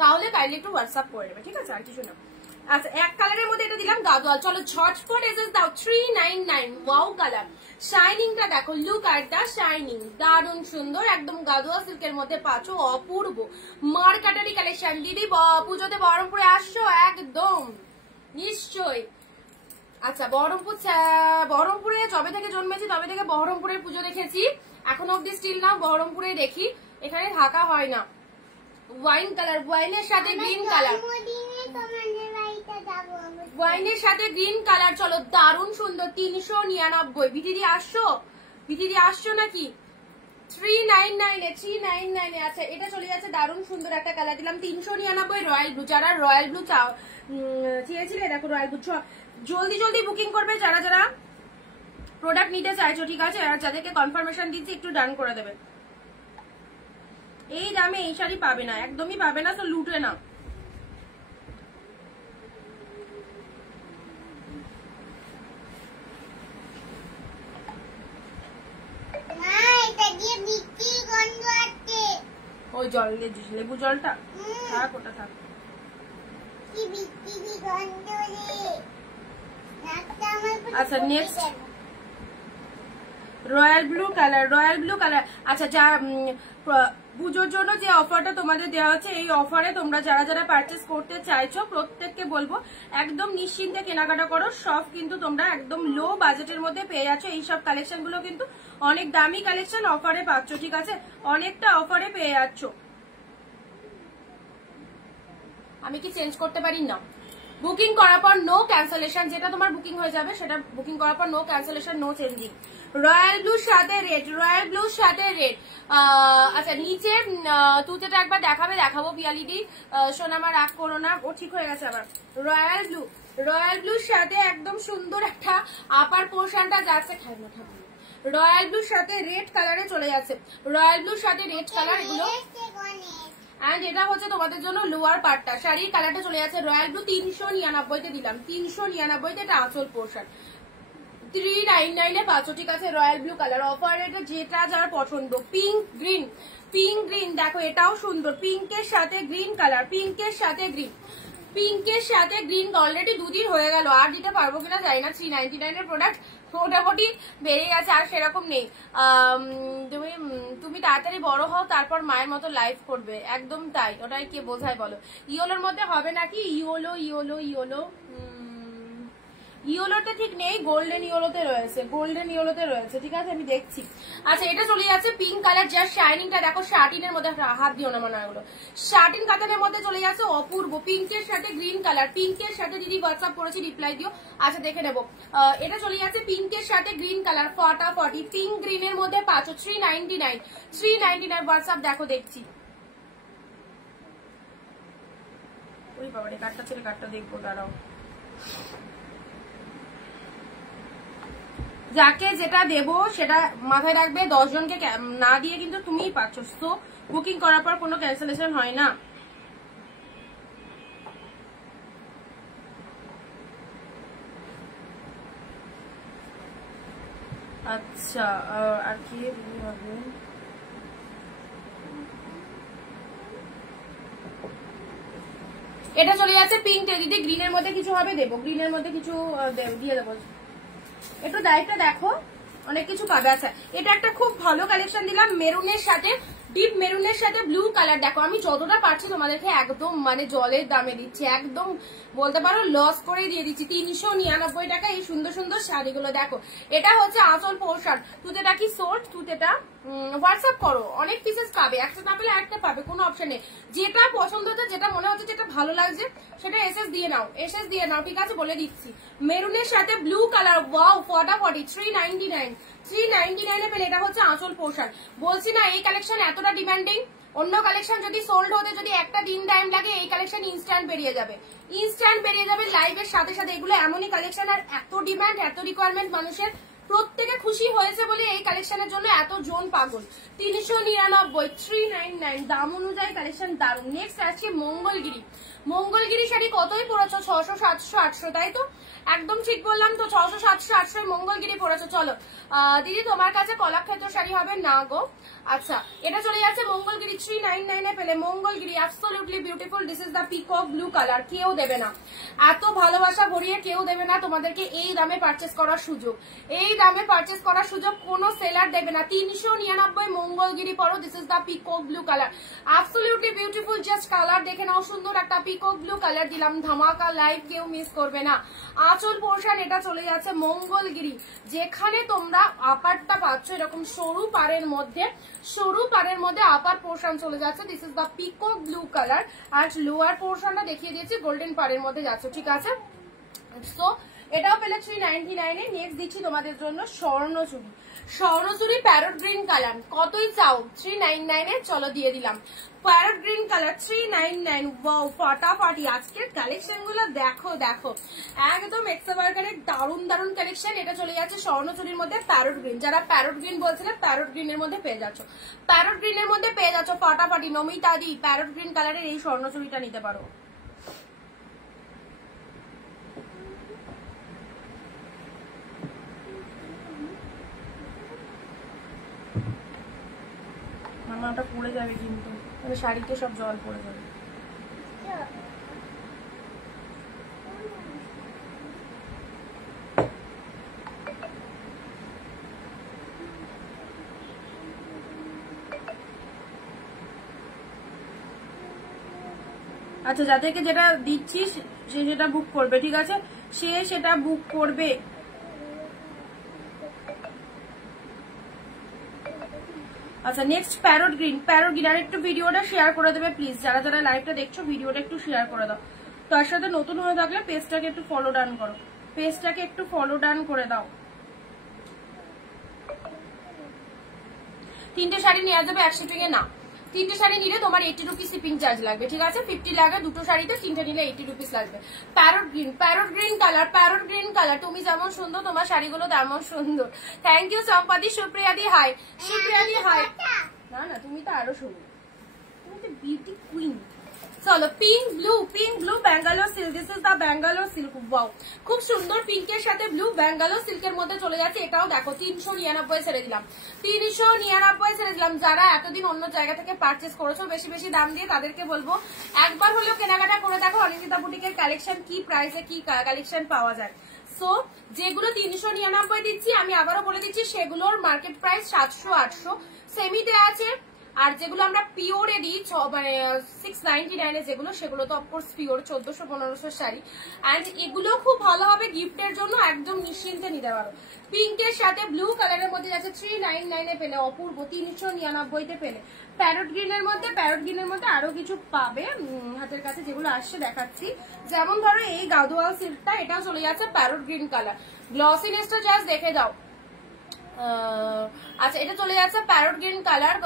তাহলে কাইন্ডলি একটু হোয়াটসঅ্যাপ করে নেবে, ঠিক আছে। আর কিছু না। আচ্ছা এক কালারের মধ্যে এটা দিলাম গাদোয়াল। চলো ঝটপট এসে দাও 399। ওয়াও কালার, শাইনিংটা দেখো, লুক এট দা শাইনিং, দারুণ সুন্দর, একদম গাদোয়াল সিল্কের মধ্যে পাচ্ছ, অপূর্ব মার্কেটারি কালেকশন। দিদি পুজোতে বহরমপুরে আসছো? একদম নিশ্চয়। আচ্ছা বহরমপুরে যবে থেকে জন্মেছি তবে থেকে বহরমপুরের পুজো দেখেছি, এখনো অব্দি স্টিল না বহরমপুরে দেখি, এখানে থাকা হয় না। ওয়াইন কালার, ওয়াইনের সাথে গ্রিন কালার, ওয়াইনের সাথে গ্রিন কালার। চলো দারুণ সুন্দর, 399। বিটিদি আসছো নাকি? 399 এ 399 এ। আচ্ছা এটা চলে যাচ্ছে দারুণ সুন্দর একটা কালার দিলাম 399 রয়্যাল ব্লু। যারা রয়্যাল ব্লু চাও চেয়েছিলে দেখো রয়্যাল ব্লু জলদি জলদি বুকিং করবে যারা যারা প্রোডাক্ট নিতে চাইছো, ঠিক আছে? আর যাদেরকে কনফার্মেশন দিচ্ছি একটু ডান করে দেবে। এই দামে এই শাড়ি পাবে না, একদমই পাবে না, তো লুটে না। ওই জল লেবু জলটা থাক, ওটা থাক। আচ্ছা next royal blue colour, royal blue colour. আচ্ছা যা পুজোর জন্য যে অফারটা তোমাদের দেওয়া হচ্ছে, এই অফারে তোমরা যারা যারা পারচেস করতে চাইছো প্রত্যেককে বলবো একদম নিশ্চিন্তে কেনাকাটা করো। সব কিন্তু তোমরা একদম লো বাজেটের মধ্যে পেয়ে যাচ্ছ। এইসব কালেকশন গুলো কিন্তু অনেক দামি কালেকশন অফারে পাচ্ছ, ঠিক আছে? অনেকটা অফারে পেয়ে যাচ্ছ। আমি কি চেঞ্জ করতে পারি? না। বুকিং করার পর নো ক্যান্সেলেশন, যেটা তোমার বুকিং হয়ে যাবে সেটা বুকিং করার পর no cancellation, no changing. Royal ব্লুর সাথে রেড, রয়্যাল ব্লুর সাথে রেড। আচ্ছা নিচে তুতেটা একবার দেখাবো পিয়ালিদি সোনামা, রাগ করো না, ও ঠিক হয়ে গেছে আবার। রয়্যাল ব্লু, রয়্যাল ব্লুর সাথে একদম সুন্দর একটা আপার পোর্শনটা যাচ্ছে, রয়্যাল ব্লুর সাথে রেড কালারে চলে যাচ্ছে। রয়্যাল ব্লুর সাথে রেড কালার এগুলো। এন্ড এটা হচ্ছে তোমাদের জন্য লোয়ার পার্টটা, শাড়ির কালারটা চলে যাচ্ছে রয়্যাল ব্লু। 399 দিলাম, 399 এটা আঁচল পোর্শন। 399 এ পাচ্ছ, ঠিক আছে? রয়্যাল ব্লু কালার অফার রেটে যেটা যার পছন্দ। পিঙ্ক গ্রিন, পিঙ্ক গ্রিন দেখো এটাও সুন্দর, পিঙ্কের সাথে গ্রিন কালার, পিঙ্কের সাথে গ্রিন, পিঙ্কের সাথে গ্রিন। অলরেডি দুদিন হয়ে গেল, আর দিতে পারবো কিনা জানি না। 399 এর প্রোডাক্ট মোটামুটি বেড়ে গেছে, আর সেরকম নেই। তুমি তাড়াতাড়ি বড় হও তারপর মায়ের মতো লাইফ করবে, একদম তাই। ওটাই কে বোঝায় বলো? ইয়োলোর মধ্যে হবে নাকি? ইয়োলো ইয়োলো ইয়োলো ইয়োলোতে ঠিক নেই, গোল্ডেন ইয়োলোতে রয়েছে, গোল্ডেন ইয়োলোতে রয়েছে, ঠিক আছে? আমি দেখছি। আচ্ছা এটা চলে যাচ্ছে পিঙ্ক কালার, যার শাইনিংটা দেখো। শার্টিনের মধ্যে হাত দিও না মনে হয়, শার্টিন কাতানের মধ্যে চলে যাচ্ছে অপূর্ব। পিঙ্কের সাথে গ্রিন কালার, পিঙ্কের সাথে দিদি হোয়াটসঅ্যাপ করেছি, রিপ্লাই দিও। আচ্ছা দেখে নেবো। এটা চলে যাচ্ছে পিঙ্কের সাথে গ্রিন কালার, ফটাফটি পিঙ্ক গ্রিনের মধ্যে পাচ্ছ 399, 399 হোয়াটসঅ্যাপ দেখো, দেখছি। ওই বাবা রে, কাটটা ছেড়ে কাটটা দেখবো, দাঁড়াও। যাকে যেটা দেবো সেটা মাথায় রাখবে, 10 জনকে না দিয়ে কিন্তু তুমিই পাচ্ছ। তো বুকিং করার পর কোনো ক্যান্সেলেশন হয় না। আচ্ছা আর কি হবে? এটা চলে যাচ্ছে পিঙ্ক দিদি। গ্রিনের মধ্যে কিছু হবে দেবো, গ্রিনের মধ্যে কিছু দিয়ে দেবো। একটু দায়িত্বটা দেখো, অনেক কিছু পাবে। আচ্ছা এটা একটা খুব ভালো কালেকশন দিলাম, মেরুনের সাথে ডিপ মেরুনের সাথে ব্লু কালার। দেখো আমি যতটা পারছি তোমাদেরকে একদম মানে জলের দামে দিচ্ছি, একদম বলতে পারো লস করে দিয়ে দিচ্ছি। 399 টাকা এই সুন্দর সুন্দর শাড়িগুলো দেখো। এটা হচ্ছে আঁচল পোর্শন। তুতেটা কি সোল্ড? তুতেটা হোয়াটসঅ্যাপ করো, অনেক পিসেস পাবে, একটা না পেলে একটা পাবে, কোনো অপশন নেই। যেটা পছন্দ হচ্ছে, যেটা মনে হচ্ছে, যেটা ভালো লাগছে সেটা এসএস দিয়ে নাও, এসএস দিয়ে নাও, ঠিক আছে? বলে দিচ্ছি মেরুনের সাথে ব্লু কালার, ওয়াও ফটাফটি 399, 399 এ পেলে। এটা হচ্ছে আঁচল পোর্শন। বলছি না এই কালেকশন এতটা ডিমান্ডিং। অন্য কালেকশন যদি সোল্ড হতে যদি একটা দিন টাইম লাগে, এই কালেকশন ইনস্ট্যান্ট বেরিয়ে যাবে, ইনস্ট্যান্ট বেরিয়ে যাবে লাইভের সাথে সাথে। এগুলো এমনই কালেকশন, আর এত ডিমান্ড, এত রিকোয়ারমেন্ট মানুষের, প্রত্যেকে খুশি হয়েছে বলে এই কালেকশনের জন্য এত জন পাগল। 399, 399 দাম অনুযায়ী কালেকশন দারুন। নেক্সট আছে মঙ্গলগিরি। মঙ্গলগিরি শাড়ি কতই পড়েছো? 600, 700, 800, তাই তো? একদম ঠিক বললাম তো, 600, 700, 800 মঙ্গলগিরি পড়েছো। চলো দিদি তোমার কাছে কলাক্ষেত্র শাড়ি হবে না গো। আচ্ছা এটা চলে যাচ্ছে মঙ্গলগিরি, 399 এ পেলে Mangalagiri. Absolutely beautiful. This is the peacock blue colour. কেউ দেবে না, এত ভালোবাসা ভরিয়ে কেউ দেবে না তোমাদেরকে এই দামে পারচেস করার সুযোগ, এই দামে পারচেস করার সুযোগ কোনো সেলার দেবে না। 399 মঙ্গলগিরি পড়ো। This is the peacock blue colour, absolutely beautiful. Just colour দেখে নাও, সুন্দর একটা পিকক ব্লু কালার দিলাম। ধামাকা লাইভ, কেউ মিস করবে না। আঁচল পোর্শন এটা চলে যাচ্ছে মঙ্গলগিরি। যেখানে তোমরা আপারটা পাচ্ছ এরকম সরু পাড়ের মধ্যে, সরু পাড়ের মধ্যে আপার পোর্শন চলে যাচ্ছে। This is the peacock blue colour. আর লোয়ার পোর্শনটা দেখিয়ে দিয়েছি, গোল্ডেন পাড়ের মধ্যে যাচ্ছে, ঠিক আছে? সো এটাও পেলে 399 এ। নেক্সট দিচ্ছি তোমাদের জন্য Swarnachari. Swarnachari parrot green colour, কতই চাও? 399 এ। চলো দিয়ে দিলাম প্যারট গ্রিন কালার 399। ওয়াও ফাটাফাটি আজকের কালেকশন গুলো দেখো দেখো, একদম এক্সট্রাভার্গানের দারুন দারুন কালেকশন। এটা চলে যাচ্ছে স্বর্ণচুরির মধ্যে প্যারট গ্রিন। যারা প্যারট গ্রিন বলছিলে প্যারট গ্রিনের মধ্যে পেয়ে যাচ্ছ, প্যারট গ্রিনের মধ্যে পেয়ে যাচ্ছ ফাটাফাটি। নমিতা দি প্যারট গ্রিন কালারের এই স্বর্ণচুরিটা নিতে পারো। মামাটা পড়ে যাবে কিন্তু, শাড়িতে সব জল পড়ে যাবে। আচ্ছা যাদেরকে যেটা দিচ্ছিস সে সেটা বুক করবে, ঠিক আছে? সে সেটা বুক করবে। আচ্ছা next parrot green. Parrot green আর একটু ভিডিওটা শেয়ার করে দেবে প্লিজ, যারা যারা লাইভটা দেখছো ভিডিওটা একটু শেয়ার করে দাও। তার সাথে নতুন হয়ে থাকলে পেজটাকে একটু ফলো ডান করো, পেজটাকে একটু ফলো ডান করে দাও। 3টে শাড়ি নেওয়া যাবে 100 শিপিং এ না, 3টে শাড়ি নিলে তোমার 80 রুপিস শিপিং চার্জ লাগবে, ঠিক আছে? 50 লাগে 2টো শাড়িতে, 3টে নিলে 80 রুপিস লাগবে। Parrot green colour, parrot green colour. তুমি যেমন সুন্দর তোমার শাড়িগুলো তেমন সুন্দর। থ্যাংক ইউ চম্পাদি। সুপ্রিয়াদি হাই, সুপ্রিয়াদি হাই। না না তুমি তো আরো সুন্দর, তুমি তো বিউটি কুইন। চলো pink blue Bangalore silk. This is the Bangalore silk. Wow খুব সুন্দর পিঙ্কের সাথে ব্লু ব্যাঙ্গালোর সিল্কের মধ্যে চলে যাচ্ছে। এটাও দেখো 399 ছেড়ে দিলাম, 399 ছেড়ে দিলাম। যারা এতদিন অন্য জায়গা থেকে পারচেস করেছো বেশি বেশি দাম দিয়ে, তাদেরকে বলবো একবার হলেও কেনাকাটা করে দেখো অনিন্দিতা বুটিকের কালেকশন, কি প্রাইসে কি কালেকশন পাওয়া যায়। সো যেগুলো 399 দিচ্ছি আমি আবারও বলে দিচ্ছি, সেগুলোর মার্কেট প্রাইস 700-800 সেমিতে আছে। আর যেগুলো আমরা পিওরে দিই মানে 699 যেগুলো, সেগুলো তো অফকোর্স পিওর 1400-1500 শাড়ি। অ্যান্ড এগুলো খুব ভালো হবে গিফটের জন্য, একদম নিশ্চিন্তে নিতে পারো। পিঙ্কের সাথে ব্লু কালারের মধ্যে যাচ্ছে 399 এ পেলে, অপূর্ব 399 তে পেলে। প্যারট গ্রিনের মধ্যে আরো কিছু পাবে হাতের কাছে, যেগুলো আসছে দেখাচ্ছি। যেমন ধরো এই গাদোয়াল সিল্কটা, এটাও চলে যাচ্ছে প্যারট গ্রিন কালার। গ্লসিনেসটা জাস্ট দেখে দাও। আচ্ছা এটা চলে যাচ্ছে প্যারট গ্রিন কালার।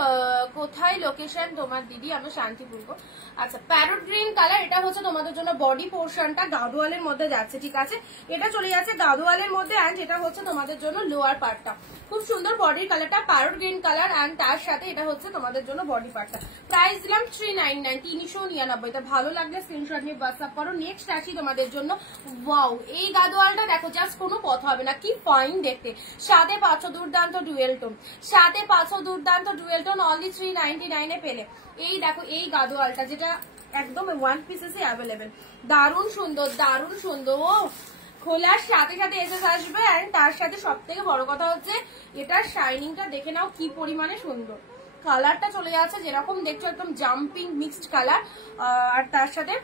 কোথায় লোকেশন তোমার দিদি? আমরা শান্তিপুর। আচ্ছা প্যারট গ্রিন কালার, এটা হচ্ছে তোমাদের জন্য বডি পোর্শনটা গাদোয়ালের মধ্যে যাচ্ছে, ঠিক আছে? এটা চলে যাচ্ছে গাদোয়ালের মধ্যে। অ্যান্ড এটা হচ্ছে তোমাদের জন্য লোয়ার পার্টটা। খুব সুন্দর বডির কালারটা প্যারট গ্রিন কালার। অ্যান্ড তার সাথে এটা হচ্ছে তোমাদের জন্য বডি পার্টটা। প্রাইস দিলাম 399, 399। তা ভালো লাগলে স্ক্রিনশট নিয়ে হোয়াটসঅ্যাপ করো। নেক্সট আসি তোমাদের জন্য। ওয়াও এই গাদোয়ালটা দেখো, জাস্ট কোনো কথা হবে না, কি ফাইন দেখতে। 7/5 দুর্দান্ত ডুয়েল টোন, 7/5 দুর্দান্ত ডুয়েল টোন, অনলি 399 এ পেলে। এই দেখো এই গাদোয়ালটা, যেটা একদম 1 পিসেসে অ্যাভেলেবেল। দারুণ সুন্দর, দারুণ সুন্দর। ও খোলার সাথে সাথে এসে আসবে। অ্যান্ড তার সাথে সব থেকে বড় কথা হচ্ছে এটার শাইনিংটা দেখে নাও কি পরিমাণে সুন্দর। কালারটা চলে যাচ্ছে যেরকম দেখছো একদম জাম্পিং মিক্সড কালার। আর তার সাথে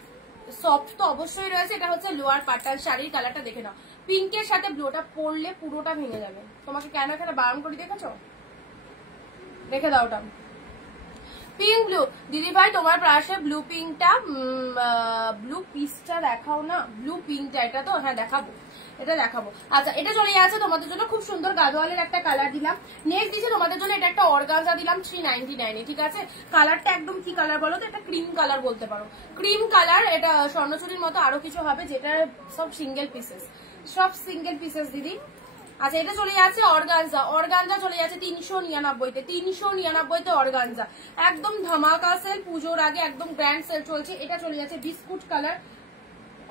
সফট তো অবশ্যই রয়েছে। এটা হচ্ছে লোয়ার পার্টাল। শাড়ির কালারটা দেখে নাও, পিঙ্কের সাথে ব্লুটা পরলে পুরোটা ভেঙে যাবে। তোমাকে কেন এখানে বারণ করি দেখেছো? রেখে দাও ওটা। পিঙ্ক ব্লু দিদি ভাই তোমার প্রাশে ব্লু পিঙ্কটা, ব্লু পিসটা দেখাও না। ব্লু পিঙ্কটা এটা তো, হ্যাঁ দেখাবো, এটা দেখাবো। আচ্ছা এটা চলে যাচ্ছে তোমাদের জন্য খুব সুন্দর গাদোয়ালের একটা কালার দিলাম। নেক্সট দিচ্ছে তোমাদের জন্য এটা একটা অর্গানজা দিলাম 399 এ, ঠিক আছে? কালারটা একদম কি কালার বলো তো? এটা ক্রিম কালার বলতে পারো, ক্রিম কালার। এটা স্বর্ণচুরির মতো আরো কিছু হবে, যেটা সব সিঙ্গেল পিসেস, সব সিঙ্গেল পিসেস দিদি। আচ্ছা এটা চলে যাচ্ছে অর্গানজা। অর্গানজা চলে যাচ্ছে 399 তে, 399 তে অর্গানজা। একদম ধামাকা সেল, পুজোর আগে একদম গ্র্যান্ড সেল চলছে। এটা চলে যাচ্ছে বিস্কুট কালার,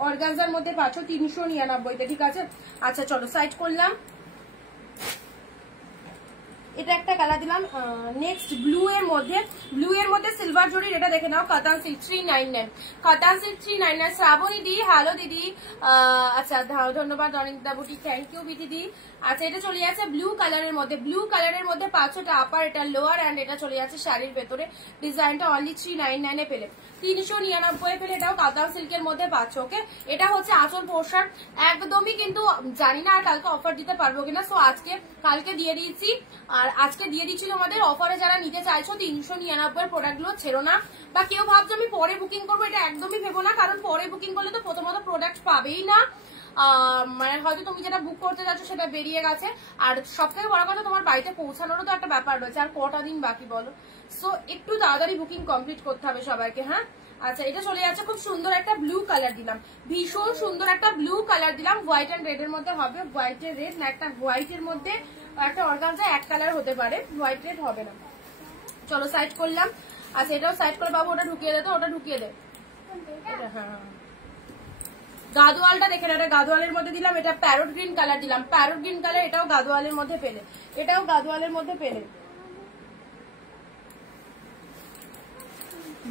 অর্গানজার মধ্যে পাচ্ছ 399 তে, ঠিক আছে? আচ্ছা চলো সাইড করলাম। এটা একটা কালার দিলাম। নেক্সট ব্লু এর মধ্যে সিলভার জরির, এটা দেখে নাও কাতান সিল্ক 399, কাতান সিল্ক 399। শ্রাবণী দি হ্যালো দিদি। আচ্ছা ধন্যবাদ অনিন্দিতা বুটি, থ্যাংক ইউ দিদি। আচ্ছা এটা চলে যাচ্ছে ব্লু কালারের মধ্যে পাচ্ছ আপার, এটা লোয়ার। অ্যান্ড এটা চলে যাচ্ছে শাড়ির ভেতরে। ডিজাইনটা অনলি 399 এ পেলে, 399 পেলে। এটাও কাতান সিল্কের মধ্যে পাচ্ছ। ওকে এটা হচ্ছে আঁচল পোর্শন একদমই, কিন্তু জানি না আর কালকে অফার দিতে পারবো কিনা। সো কালকে দিয়ে দিয়েছি। আর আজকে দিয়ে দিচ্ছিল আমাদের অফারে। যারা নিতে চাইছো 399 প্রোডাক্ট গুলো ছেড়ো না। বা কেউ ভাবছো আমি পরে বুকিং করবো, এটা একদমই ভেবো না, কারণ পরে বুকিং করলে তো প্রথমত প্রোডাক্ট পাবেই না। মানে হয়তো তুমি যেটা বুক করতে যাচ্ছ সেটা বেরিয়ে গেছে, আর সব থেকে বড় কথা তোমার বাড়িতে পৌঁছানোরও তো একটা ব্যাপার রয়েছে, আর কটা দিন বাকি বলো। সো একটু তাড়াতাড়ি বুকিং কমপ্লিট করতে হবে সবাইকে। হ্যাঁ আচ্ছা, এটা চলে যাচ্ছে, খুব সুন্দর একটা ব্লু কালার দিলাম, ভীষণ সুন্দর একটা ব্লু কালার দিলাম, হোয়াইট এন্ড রেড এর মধ্যে হবে, হোয়াইট এর রেড না, একটা হোয়াইট এর মধ্যে একটা অর্গানজা এক কালার হতে পারে, হোয়াইট রেড হবে না। চলো সাইড করলাম। আচ্ছা এটাও সাইড করে বাবু, ওটা ঢুকিয়ে দে, তো ওটা ঢুকিয়ে দে। এটা হ্যাঁ গাদোয়ালটা দেখেন, এটা গাদোয়ালের মধ্যে দিলাম, এটা প্যারট গ্রিন কালার দিলাম, প্যারট গ্রিন কালার, এটাও গাদোয়ালের মধ্যে পেলে, এটাও গাদোয়ালের মধ্যে পেলে।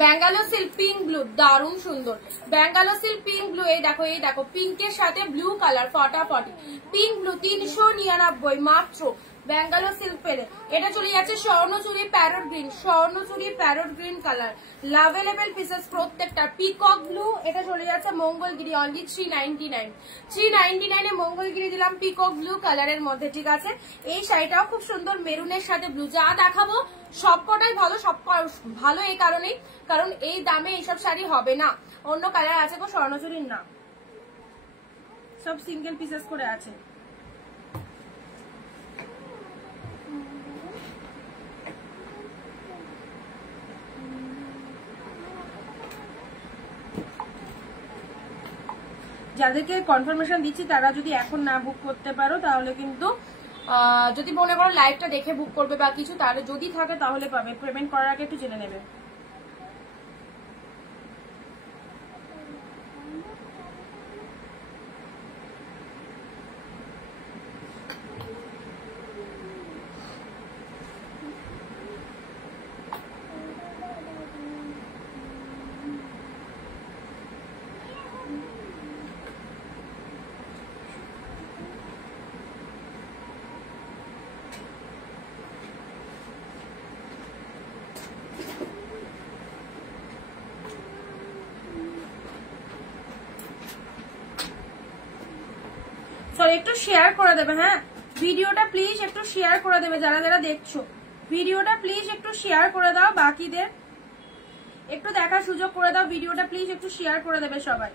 ব্যাঙ্গালোর সিল্ক পিঙ্ক ব্লু, দারুণ সুন্দর ব্যাঙ্গালোর সিল্ক পিঙ্ক ব্লু। এই দেখো, এই দেখো পিঙ্কের সাথে ব্লু কালার, ফটাফটি পিঙ্ক ব্লু, 399 মাত্র ব্যাঙ্গালোর সিল্ক পেলে। এটা চলে যাচ্ছে Swarnachuri parrot green, Swarnachuri parrot green colour, loveable pieces প্রত্যেকটা। পিকক ব্লু, এটা চলে যাচ্ছে মঙ্গলগিরি, অনলি 399 এ মঙ্গলগিরি দিলাম পিকক ব্লু কালারের মধ্যে, ঠিক আছে। এই শাড়িটাও খুব সুন্দর, মেরুনের সাথে ব্লু। যা দেখাবো সবকটাই ভালো, সব ভালো এই কারণেই, কারণ এই দামে এইসব শাড়ি হবে না। অন্য কালার আছে গো স্বর্ণচুরির, না সব সিঙ্গেল পিসেস করে আছে। যাদেরকে কনফার্মেশন দিচ্ছি তারা যদি এখন না বুক করতে পারো তাহলে কিন্তু যদি মনে করো লাইভটা দেখে বুক করবে বা কিছু, তাহলে যদি থাকে তাহলে পাবে, পেমেন্ট করার আগে একটু জেনে নেবে। একটু শেয়ার করে দেবে, হ্যাঁ ভিডিওটা প্লিজ একটু শেয়ার করে দেবে, যারা যারা দেখছো ভিডিওটা প্লিজ একটু শেয়ার করে দাও, বাকিদের একটু দেখার সুযোগ করে দাও, ভিডিওটা প্লিজ একটু শেয়ার করে দেবে সবাই।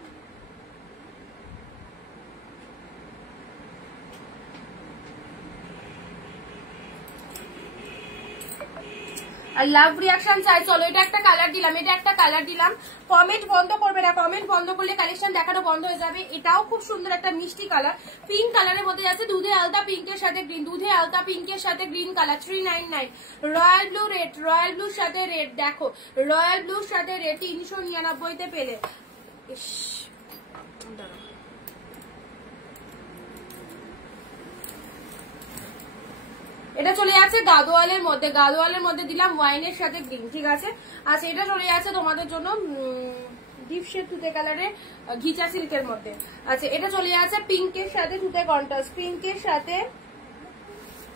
আর লাভ রিয়াকশন চাই। চলো এটা একটা কালার দিলাম, এটা একটা কালার দিলাম, কমেন্ট বন্ধ করবে না, কমেন্ট বন্ধ করলে কালেকশন দেখানো বন্ধ হয়ে যাবে। এটাও খুব সুন্দর একটা মিষ্টি কালার, পিঙ্ক কালারের মধ্যে যাচ্ছে, দুধে আলতা পিঙ্কের সাথে গ্রিন, দুধে আলতা পিঙ্কের সাথে green colour, 399। Royal blue red, royal ব্লুর সাথে রেড, দেখো রয়্যাল ব্লুর সাথে রেড 399 তে পেলে। এটা চলে যাচ্ছে গাদোয়ালের মধ্যে, গাদোয়ালের মধ্যে দিলাম ওয়াইনের সাথে গ্রিন, ঠিক আছে। আচ্ছা এটা চলে যাচ্ছে তোমাদের জন্য ডিপ শেড তুতে কালারের ঘিচা সিল্কের মধ্যে। আচ্ছা এটা চলে যাচ্ছে পিঙ্কের সাথে তুতে কন্ট্রাস্ট, পিঙ্কের সাথে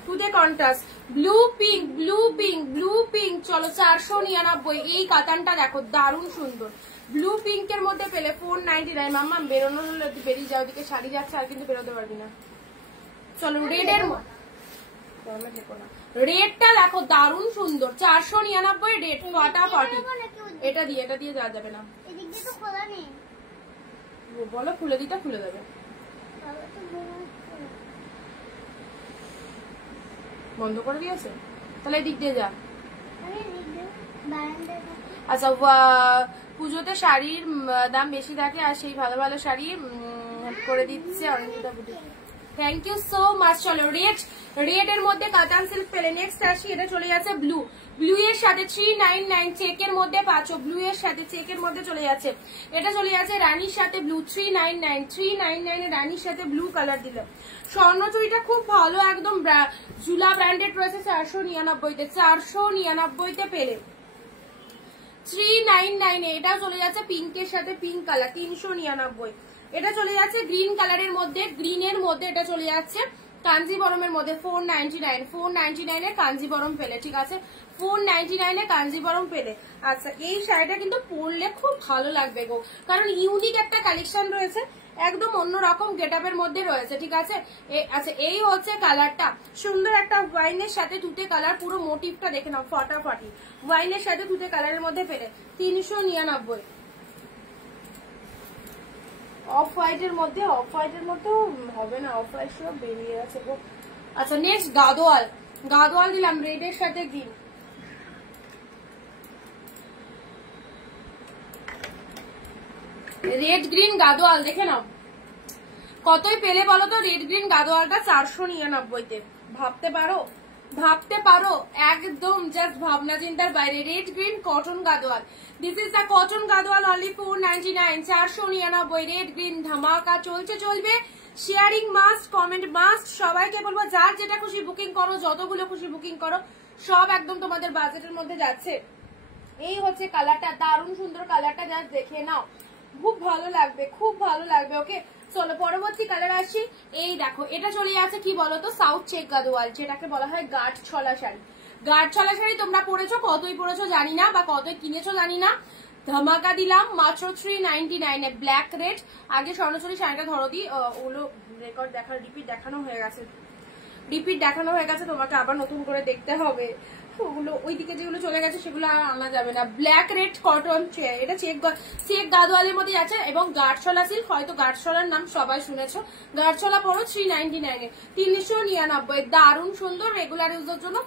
তুতে contrast, blue pink, blue pink, blue pink. চলো 499। এই কাতানটা দেখো দারুণ সুন্দর, ব্লু পিঙ্কের মধ্যে পেলে 499। মাম্মা বেরোনোর হলে বেরিয়ে যাও, দিকে শাড়ি যাচ্ছে আর কিন্তু বেরোতে পারবি না। চলো রেডের মধ্যে, রেডটা দেখো দারুণ সুন্দর, 499 রেড, ফাটাফাটি। এটা দিয়ে যাওয়া যাবে না, বলো খুলে দিতে, খুলে দেবে। বন্ধ করে দিয়েছে, তাহলে এদিক দিয়ে যা। আচ্ছা পুজোতে শাড়ির দাম বেশি থাকে, আর সেই ভালো ভালো শাড়ি করে দিচ্ছে অরঞ্জিতা বুটি। Thank you so much. চলো রেড এর মধ্যে কাতান সিল্ক পেলে। নেক্সট আসি, এটা চলে যাচ্ছে ব্লু, ব্লু এর সাথে 399 চেকের মধ্যে পাচ্ছ, ব্লু এর সাথে চেকের মধ্যে চলে যাচ্ছে। এটা চলে যাচ্ছে রানীর সাথে ব্লু, 399 রানীর সাথে ব্লু কালার দিল। স্বর্ণচুরিটা খুব ভালো, একদম জুলা ব্র্যান্ডেড রয়েছে, 499 499 পেলে। 399 এটা চলে যাচ্ছে পিঙ্কের সাথে পিঙ্ক কালার, 399। এটা চলে যাচ্ছে গ্রিন কালারের মধ্যে, গ্রিনের মধ্যে এটা চলে যাচ্ছে কাঞ্জিবরমের মধ্যে, 499 এ কাঞ্জিবরম পেলে, ঠিক আছে 499 এ কাঞ্জিবরম পেলে। আচ্ছা এই শাড়িটা কিন্তু পরলে খুব ভালো লাগবে গো, কারণ ইউনিক একটা কালেকশন রয়েছে, একদম অন্যরকম গেটআপের মধ্যে রয়েছে, ঠিক আছে। আচ্ছা এই হচ্ছে কালারটা, সুন্দর একটা ওয়াইনের সাথে তুতে কালার, পুরো মোটিভটা দেখে নাও ফটাফটি, ওয়াইনের সাথে তুতে কালারের মধ্যে পেলে 399। অফ হোয়াইটের মধ্যে হবে না, অফ হোয়াইট সব বেরিয়ে গেছে গো। আচ্ছা নেক্সট গাদোয়াল দিলাম রেডের সাথে গ্রিন। রেড গ্রিন গাদোয়াল দেখে নাও কতই পেলে বলো তো। রেড গ্রিন গাদোয়ালটা 499-তে। ভাবতে পারো একদম জাস্ট ভাবনা চিন্তার বাইরে। Red green cotton Gadwal, this is the cotton Gadwal only 499, 499। Red green ধামাকা চলবে। Sharing must, comment must. সবাইকে বলবো যার যেটা খুশি বুকিং করো, যতগুলো খুশি বুকিং করো, সব একদম তোমাদের বাজেটের মধ্যে যাচ্ছে। এই হচ্ছে কালারটা, দারুণ সুন্দর কালারটা, জাস্ট দেখে নাও, খুব ভালো লাগবে। ওকে চলো পরবর্তী কালার আসছি। এই দেখো এটা চলে আছে কি বলতো, সাউথ চেক গাদোয়াল, যেটাকে বলা হয় গাঢ় ছলা শাড়ি। গাঢ় ছলা শাড়ি তোমরা পরেছো, কতই পরেছো জানি না, বা কতই কিনেছো জানি না। ধামাকা দিলাম মাত্র 399 এ। Black red. আগে স্বর্ণচুরি শাড়িটা ধরো দি, ওগুলো রেকর্ড দেখার রিপিট দেখানো হয়ে গেছে, তোমাকে আবার নতুন করে দেখতে হবে। ওগুলো ওইদিকে যেগুলো চলে গেছে সেগুলো আর আনা যাবে না। ব্ল্যাক রেড কটন, এটা চেক গাদোয়ালের মধ্যে আছে এবং গাঢ়ছলা সিল্ক। হয়তো গাঢ়ছলার নাম সবাই শুনেছো। গাঢ়ছলা পড়ো 399 এ, 399। দারুণ সুন্দর, রেগুলার ইউজের জন্য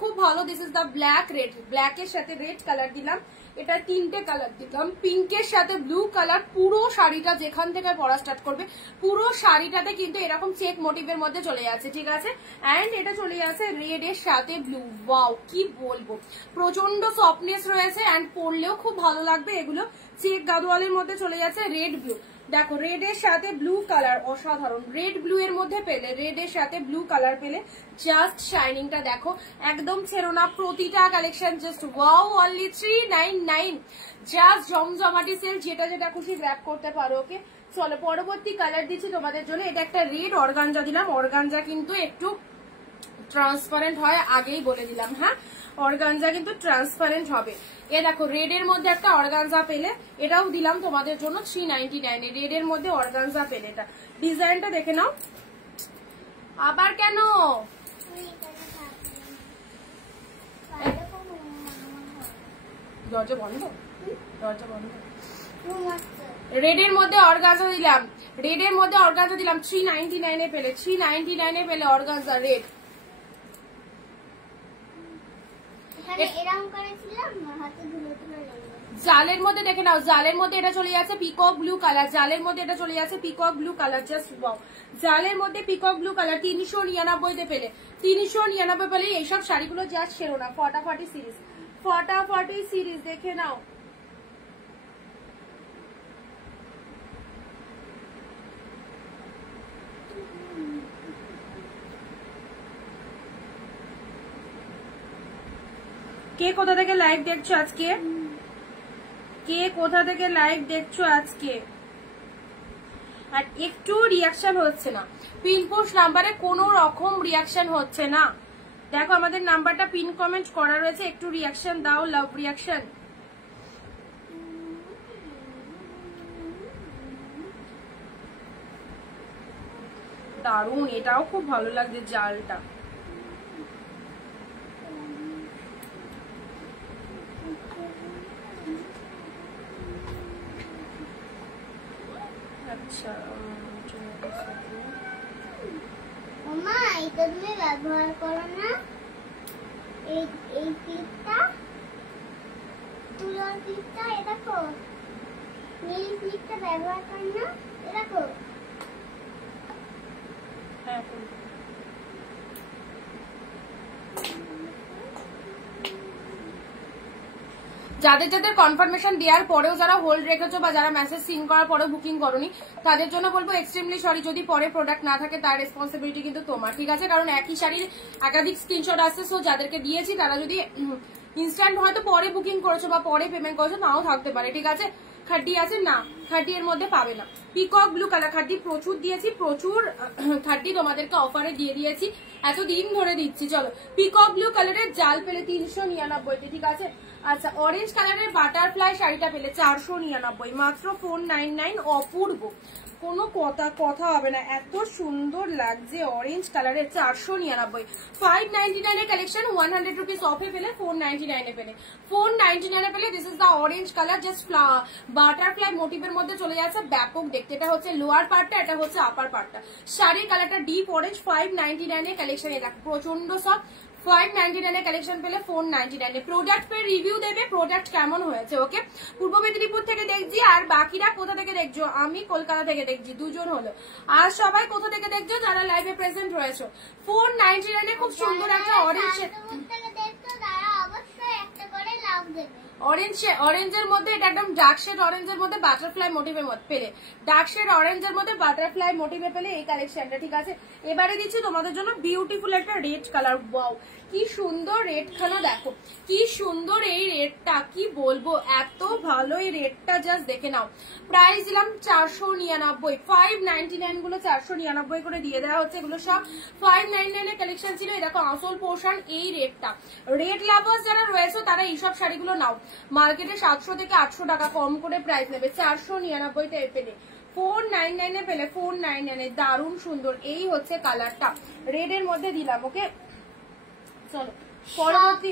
খুব ভালো। This is the black red, ব্ল্যাকের সাথে রেড কালার দিলাম। এটা 3টে কালার দিলাম, পিঙ্কের সাথে ব্লু কালার। পুরো শাড়িটা যেখান থেকে পরা স্টার্ট করবে, পুরো শাড়িটাতে কিন্তু এরকম চেক মোটিভের মধ্যে চলে যাচ্ছে, ঠিক আছে। এন্ড এটা চলে যাচ্ছে রেড এর সাথে ব্লু। ওয়াও কি বলবো, প্রচন্ড সফটনেস রয়েছে এন্ড পরলেও খুব ভালো লাগবে। এগুলো চেক গাদোয়ালের মধ্যে চলে যাচ্ছে রেড ব্লু। দেখো রেড এর সাথে ব্লু কালার অসাধারণ। রেড ব্লু এর মধ্যে পেলে, রেড এর সাথে ব্লু কালার পেলে, জাস্ট শাইনিংটা দেখো, একদম ছেড়ো না। প্রতিটা collection just wow, only 399। Just জমজমাটি সেল, যেটা খুশি গ্র্যাব করতে পারো। ওকে চলো পরবর্তী কালার দিচ্ছি তোমাদের জন্য। এটা একটা রেড অর্গানজা দিলাম। অর্গানজা কিন্তু একটু ট্রান্সপারেন্ট হয়, আগেই বলে দিলাম। হ্যাঁ, অর্গানজা কিন্তু ট্রান্সপারেন্ট হবে। এ দেখো রেড এর মধ্যে একটা অর্গানজা পেলে, এটাও দিলাম তোমাদের জন্য 399 এ। রেড এর মধ্যে অর্গানজা পেলে, এটা ডিজাইনটা দেখে নাও। আবার কেন দরজা বন্ধ? রেড এর মধ্যে অর্গানজা দিলাম, 399 এ পেলে, 399 এ পেলে অর্গানজা রেড। জালের মধ্যে দেখে নাও, জালের মধ্যে এটা চলে যাচ্ছে peacock blue colour. Just wow, জালের মধ্যে পিকক ব্লু কালার। 399 পেলে, 399 পেলে। এইসব শাড়িগুলো জাস্ট ছেড়ো না, ফটাফটি সিরিজ দেখে নাও। কে কোথা থেকে লাইভ দেখছো আজকে? আর একটু রিয়াকশন হচ্ছে না, পিন পোস্ট নাম্বারে কোনো রকম রিয়াকশন হচ্ছে না। দেখো আমাদের নাম্বারটা পিন কমেন্ট করা রয়েছে, একটু রিয়াকশন দাও, লাভ রিয়াকশন। দারুন, এটাও খুব ভালো লাগছে জালটা। আচ্ছা ওমা, এটা তুমি ব্যবহার করো না? এই ক্লিপটা, তুলোর ক্লিপটা, এটা দেখো, নীল ক্লিপটা ব্যবহার করো না? এটা দেখো। হ্যাঁ, যাদের কনফার্মেশন দেওয়ার পরেও যারা হোল্ড রেখেছো বা যারা মেসেজ সিন করার পরেও বুকিং করোনি, তাদের জন্য বলবো এক্সট্রিমলি সরি। যদি পরে প্রোডাক্ট না থাকে তার রেসপন্সিবিলিটি কিন্তু তোমার, ঠিক আছে। কারণ একই শাড়ির একাধিক স্ক্রিনশট আসছে, সো যাদেরকে দিয়েছি তারা যদি ইনস্ট্যান্ট হয়তো পরে বুকিং করেছো বা পরে পেমেন্ট করেছো, নাও থাকতে পারে, ঠিক আছে। খাড্ডি আছে না, খাড্ডি এর মধ্যে পাবে না। পিকক ব্লু কালার, খাড্ডি প্রচুর দিয়েছি, প্রচুর খাড্ডি তোমাদেরকে অফারে দিয়ে দিয়েছি, এতদিন ধরে দিচ্ছি। চলো পিকক ব্লু কালারের জাল পেলে 399, ঠিক আছে। আচ্ছা অরেঞ্জ কালারের বাটারফ্লাই শাড়িটা পেলে 499, মাত্র 499, অপূর্ব, কোনো কথা হবে না, এত সুন্দর লাগছে অরেঞ্জ কালারের। 499, 599 এর কালেকশন, 100 রুপিস অফে পেলে 499 এ পেলে, 499 এ পেলে। This is the orange colour, just butterfly মোটিভের মধ্যে চলে যাচ্ছে, ব্যাপক দেখতে। এটা হচ্ছে লোয়ার পার্টটা, এটা হচ্ছে আপার পার্টটা। শাড়ির কালারটা ডিপ অরেঞ্জ, 599 এর কালেকশন। এটা প্রচন্ড সব 599 এর কালেকশন পেলে 499 এ। প্রোডাক্ট পেয়ে রিভিউ দেবে, প্রোডাক্ট কেমন হয়েছে। ওকে, পূর্ব মেদিনীপুর থেকে দেখছি, আর বাকিরা কোথা থেকে দেখছো? আমি কলকাতা থেকে দেখছি, দুজন হলো। আর সবাই কোথা থেকে দেখছো যারা লাইভে প্রেজেন্ট রয়েছে? 499 এ খুব সুন্দর একটা অরেঞ্জ, অরেঞ্জের মধ্যে, এটা একদম ডার্ক শেড অরেঞ্জের মধ্যে বাটারফ্লাই মোটিভে পেলে, ডার্ক শেড অরেঞ্জের মধ্যে বাটারফ্লাই মোটিভে পেলে এই কালেকশনটা। ঠিক আছে, এবারে দিচ্ছি তোমাদের জন্য বিউটিফুল একটা রেড কালার। ওয়াও, কি সুন্দর রেড খানা, দেখো কি সুন্দর এই রেডটা, কি বলবো, এত ভালো এই রেডটা, জাস্ট দেখে নাও। প্রাইস দিলাম 499, 599 গুলো 499 করে দিয়ে দেওয়া হচ্ছে। এগুলো সব 599 এর কালেকশন ছিল। এই দেখো আসল পোর্শন এই রেডটা। রেড লাভার্স যারা রয়েছে তারা এইসব শাড়িগুলো নাও, মার্কেটে 700 থেকে 800 টাকা কম করে প্রাইস নেবে, 499 পেলে, 499 এ পেলে, 499 এ। দারুণ সুন্দর, এই হচ্ছে কালারটা, রেড এর মধ্যে দিলাম। ওকে, চলো পরবর্তী।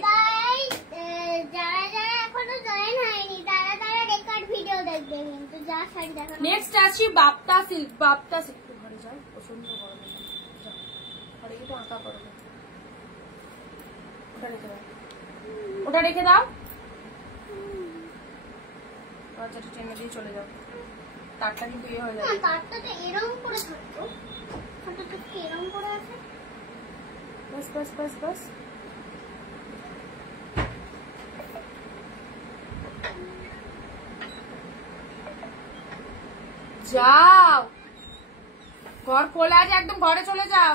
যারা যারা এখনো জয়েন হয়নি তারা তারা রেকর্ড ভিডিও দেখবে, কিন্তু যা শাড়ি দেখানো। নেক্সট আসি বাপ্তা সিল্ক। বাপ্তা সিল্ক ঘরে যাও, প্রচন্ড গরম, ঘরে একটু আঁকা করো, ওটা রেখে দাও, ওটা রেখে দাও। আচ্ছা টেনে দিয়ে চলে যাও, তারটা কিন্তু ইয়ে হয়ে যাবে। তারটা তো এরকম করে থাকতো, তারটা তো এরকম করে আছে। বাস বাস বাস বাস, যাও, ঘর খোলা আছে একদম, ঘরে চলে যাও।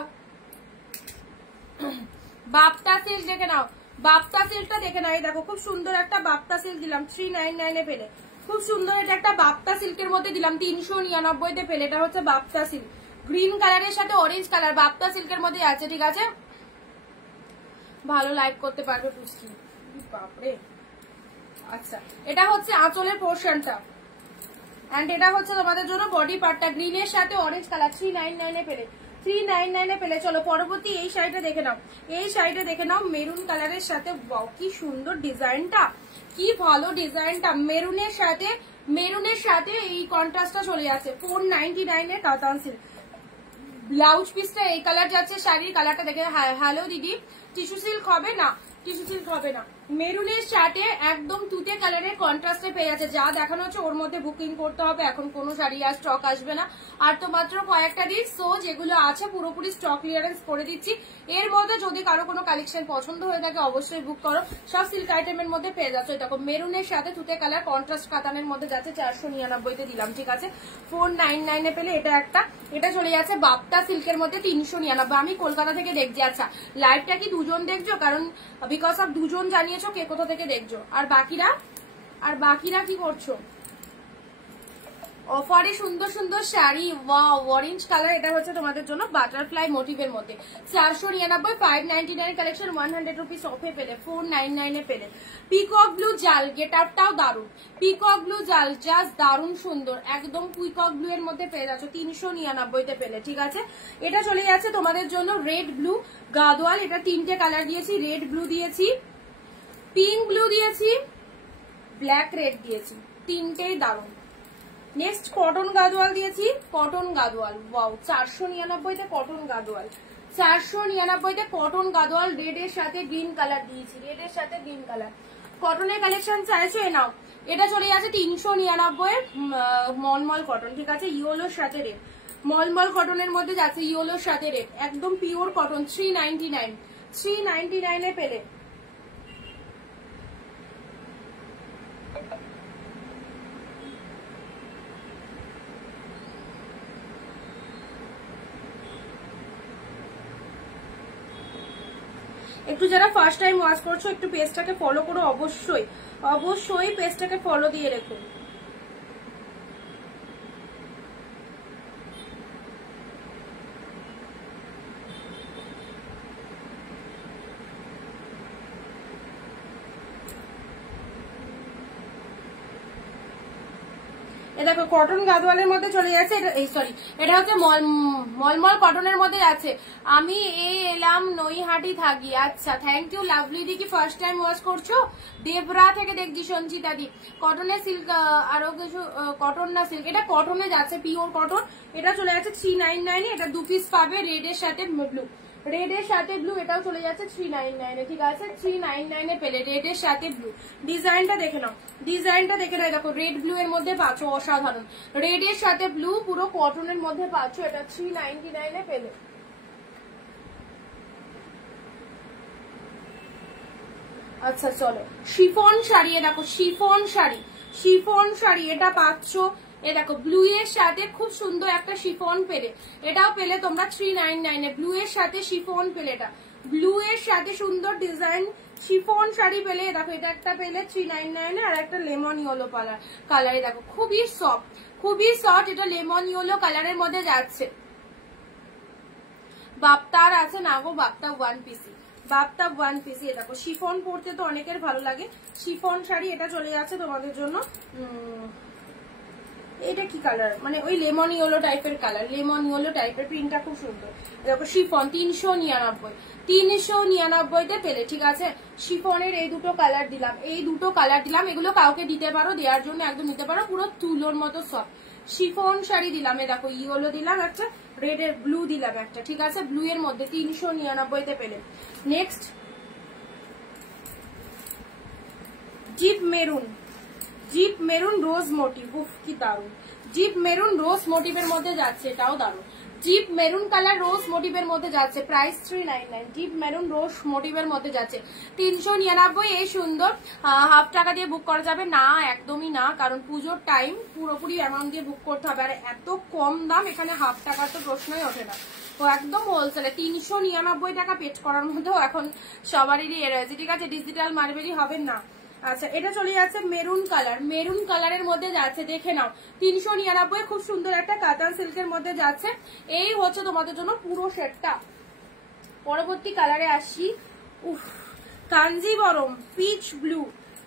বাপ্তা সিল্ক দেখে নাও, বাপ্তা সিল্কটা দেখে নাও। এই দেখো খুব সুন্দর একটা বাপ্তা সিল্ক দিলাম 399 এ পেলে, খুব সুন্দর। এটা একটা বাপ্তা সিল্কের মধ্যে দিলাম 399 তে পেলে। এটা হচ্ছে বাপ্তা সিল্ক, গ্রিন কালারের সাথে অরেঞ্জ কালার বাপ্তা সিল্কের মধ্যে আছে। ঠিক আছে, ভালো লাইভ করতে পারবে পুষ্টি, বাপরে। আচ্ছা, এটা হচ্ছে আঁচলের পোর্শনটা, এন্ড এটা হচ্ছে তোমাদের জন্য বডি পার্টটা, গ্রিনের সাথে অরেঞ্জ কালার, 399 এ পেলে, 399 এ পেলে। চলো পরবর্তী এই শাড়িটা দেখে নাও, এই শাড়িটা দেখে নাও মেরুন কালারের সাথে। ওয়াও, কি সুন্দর ডিজাইনটা, কি ভালো ডিজাইনটা, মেরুনের সাথে এই কন্ট্রাস্টটা চলে যাচ্ছে। 499 এ কাতান সিল্ক। ব্লাউজ পিসটা এই কালার যাচ্ছে, শাড়ির কালারটা দেখে। হ্যালো দিদি, টিস্যু সিল্ক হবে না, টিস্যু সিল্ক হবে না, মেরুনের সাথে একদম তুতে কালারের কন্ট্রাস্টে পেয়ে যাচ্ছে। যা দেখানো হচ্ছে ওর মধ্যে বুকিং করতে হবে, এখন কোনো শাড়ি আর স্টক আসবে না। আর তো মাত্র কয়েকটা দিন, সো যেগুলো আছে পুরোপুরি স্টক ক্লিয়ারেন্স করে দিচ্ছি। এর মধ্যে যদি কারো কোনো কালেকশন পছন্দ হয়ে থাকে অবশ্যই বুক করো, সব সিল্ক আইটেমের মধ্যে পেয়ে যাচ্ছে। দেখো মেরুনের সাথে তুতে কালার কন্ট্রাস্ট কাতানের মধ্যে যাচ্ছে, 499 তে দিলাম। ঠিক আছে, 499 এ পেলে। এটা একটা, এটা চলে যাচ্ছে বাপ্তা সিল্কের মধ্যে 399। আমি কলকাতা থেকে দেখছি। আচ্ছা, লাইভটা কি দুজন দেখছো? কারণ বিকজ অফ দুজন জানিয়েছো কে কোথা থেকে দেখছো। আর বাকিরা কি করছো? অফারে সুন্দর সুন্দর শাড়ি, ওয়াও, অরেঞ্জ কালার। এটা হচ্ছে তোমাদের জন্য বাটারফ্লাই মোটিভের মধ্যে, 499, 599 কালেকশন, 100 রুপিস অফে পেলে, 499 এ পেলে। পিকক ব্লু জাল, গেট আপটাও দারুন, পিকক ব্লু জাল জাস্ট দারুন সুন্দর, একদম পিকক ব্লু এর মধ্যে পেয়ে যাচ্ছ 399 তে পেলে। ঠিক আছে, এটা চলে যাচ্ছে তোমাদের জন্য রেড ব্লু গাদোয়াল। এটা 3টে কালার দিয়েছি, রেড ব্লু দিয়েছি, পিঙ্ক ব্লু দিয়েছি, ব্ল্যাক রেড দিয়েছি, 3টেই দারুন। নেক্সট কটন গাদোয়াল দিয়েছি, কটন গাদোয়াল। ওয়াও, 499 তে কটন গাদোয়াল, 499 তে কটন গাদোয়াল। রেড এর সাথে গ্রিন কালার দিয়েছি, রেড এর সাথে গ্রিন কালার। কটনের কালেকশন চাইছো এ নাও। এটা চলে যাচ্ছে 399 মলমল কটন। ঠিক আছে, ইয়েলোর সাথে রেড, মলমল কটনের মধ্যে যাচ্ছে ইয়েলোর সাথে রেড, একদম পিওর কটন, 399 এ পেলে। একটু যারা ফার্স্ট টাইম ওয়াচ করছো একটু পেজটাকে ফলো করো, অবশ্যই অবশ্যই পেজটাকে ফলো দিয়ে রেখো। এ দেখো কটন গাদওয়ালের মধ্যে চলে যাচ্ছে, এটা এই সরি এটা হচ্ছে মলমল কটনের মধ্যে আছে। আমি এলাম নৈহাটি থাকি। আচ্ছা থ্যাংক ইউ লাভলি দি, কি ফার্স্ট টাইম ওয়াচ করছো? দেবরা থেকে দেখছি সঞ্চিতা দি। কটনের সিল্ক আরো কিছু কটন না সিল্ক, এটা কটনে যাচ্ছে, পিওর কটন। এটা চলে যাচ্ছে 399 এ, এটা 2 পিস পাবে রেড এর সাথে ব্লু, রেড এর সাথে ব্লু, এটাও চলে যাচ্ছে 399 এ, ঠিক আছে 399 এ পেলে রেড এর সাথে ব্লু। ডিজাইনটা দেখে নাও, ডিজাইনটা দেখে নাও, দেখো রেড ব্লু এর মধ্যে পাচ্ছ, অসাধারণ। রেড এর সাথে ব্লু পুরো কটনের মধ্যে পাচ্ছ, এটা 399 এ পেলে। আচ্ছা চলো শিফন শাড়ি, দেখো শিফন শাড়ি, শিফন শাড়ি এটা পাচ্ছ, এ দেখো ব্লু এর সাথে খুব সুন্দর একটা শিফন পেলে, এটাও পেলে তোমরা 399 এ। ব্লু এর সাথে শিফন পেলে, এটা ব্লু এর সাথে সুন্দর ডিজাইন শিফন শাড়ি পেলে। দেখো এটা একটা পেলে 399 এ, আর একটা লেমন ইয়েলো কালারে, দেখো খুবই সফট, খুবই সফট, এটা লেমন ইয়েলো কালারের মধ্যে যাচ্ছে। বাপ্তার আছে না গো, বাপ্তা 1 পিসি, বাপ্তা 1 পিসি। দেখো শিফন পরতে তো অনেকের ভালো লাগে, শিফন শাড়ি এটা চলে যাচ্ছে তোমাদের জন্য। এটা কি কালার, মানে ওই লেমন ইয়েলো টাইপের কালার, লেমন ইয়েলো টাইপের, প্রিন্টটা খুব সুন্দর। দেখো শিফন 399, 399 তে পেলে, ঠিক আছে। শিফনের এই দুটো কালার দিলাম, এই দুটো কালার দিলাম, এগুলো কাউকে দিতে পারো, দেওয়ার জন্য একদম নিতে পারো, পুরো তুলোর মতো সব শিফন শাড়ি দিলাম। এ দেখো ইয়েলো দিলাম একটা, রেড এর ব্লু দিলাম একটা, ঠিক আছে ব্লু এর মধ্যে 399 তে পেলে। নেক্সট জিপ মেরুন, জিপ মেরুন রোজ মোটিভ, উফ কি দারুন, জিপ মেরুন রোজ মোটিভের মধ্যে যাচ্ছে, এটাও দারুন। জিপ মেরুন কালার রোজ মোটিভের মধ্যে যাচ্ছে, প্রাইস 399। জিপ মেরুন রোজ মোটিভের মধ্যে যাচ্ছে 399। এই সুন্দর হাফ টাকা দিয়ে বুক করা যাবে না, একদমই না, কারণ পুজোর টাইম, পুরোপুরি অ্যামাউন্ট দিয়ে বুক করতে হবে। আর এত কম দাম, এখানে হাফ টাকার তো প্রশ্নই ওঠে না, তো একদম হোলসেলে 399 টাকা পেড করার মধ্যেও এখন সবারই এ রয়েছে, ঠিক আছে। ডিজিটাল মার্বেলই হবে না। আচ্ছা এটা চলে যাচ্ছে মেরুন কালার, মেরুন কালারের মধ্যে যাচ্ছে, দেখে নাও 399, খুব সুন্দর একটা কাতান সিল্কের মধ্যে যাচ্ছে। এই হচ্ছে তোমাদের জন্য পুরো সেটটা। পরবর্তী কালারে আসি, উফ কাঞ্জিবরম পিচ ব্লু,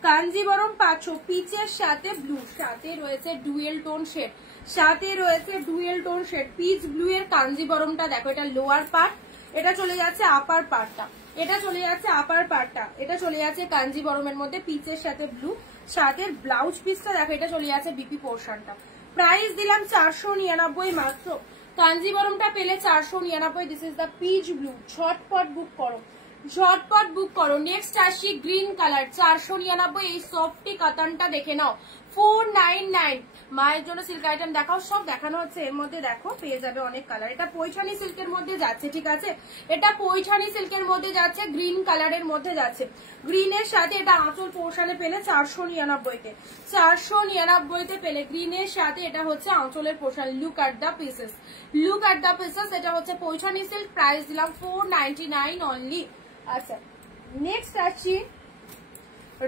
কাঞ্জিবরম পাচ্ছ পিচের সাথে ব্লু, সাথে রয়েছে ডুয়েল টোন শেড, সাথে রয়েছে dual tone shade, peach blue এর কাঞ্জিবরমটা দেখো, এটা লোয়ার পার্ট, এটা চলে যাচ্ছে আপার পার্টটা, এটা চলে যাচ্ছে আপার পার্টটা, এটা চলে যাচ্ছে কাঞ্জিবরমের মধ্যে পিচের সাথে ব্লু, সাথে ব্লাউজ পিসটা দেখো, এটা চলে যাচ্ছে বিপি পোর্শনটা। প্রাইস দিলাম 499 মাত্র। কাঞ্জিবরমটা পেলে 499। This is the peach blue, ঝটপট বুক করো, ঝটপট বুক করো। নেক্সট আসি গ্রিন কালার, 499। এই সফটি কাতানটা দেখে নাও, 499। মায়ের জন্য সিল্ক আইটেম দেখাও, সব দেখানো হচ্ছে, এর মধ্যে দেখো পেয়ে যাবে অনেক কালার। এটা পৈঠানি সিল্কের মধ্যে যাচ্ছে, ঠিক আছে, এটা পৈঠানি সিল্কের মধ্যে যাচ্ছে, গ্রিন কালারের মধ্যে যাচ্ছে। গ্রিনের সাথে এটা আঁচল পোর্শনে পেলে 499 তে, 499 তে পেলে গ্রিনের সাথে, এটা হচ্ছে আঁচলের portion. Look at the pieces, look at the pieces. এটা হচ্ছে পৈঠানি সিল্ক, প্রাইস দিলাম 499 অনলি। আচ্ছা নেক্সট আসছি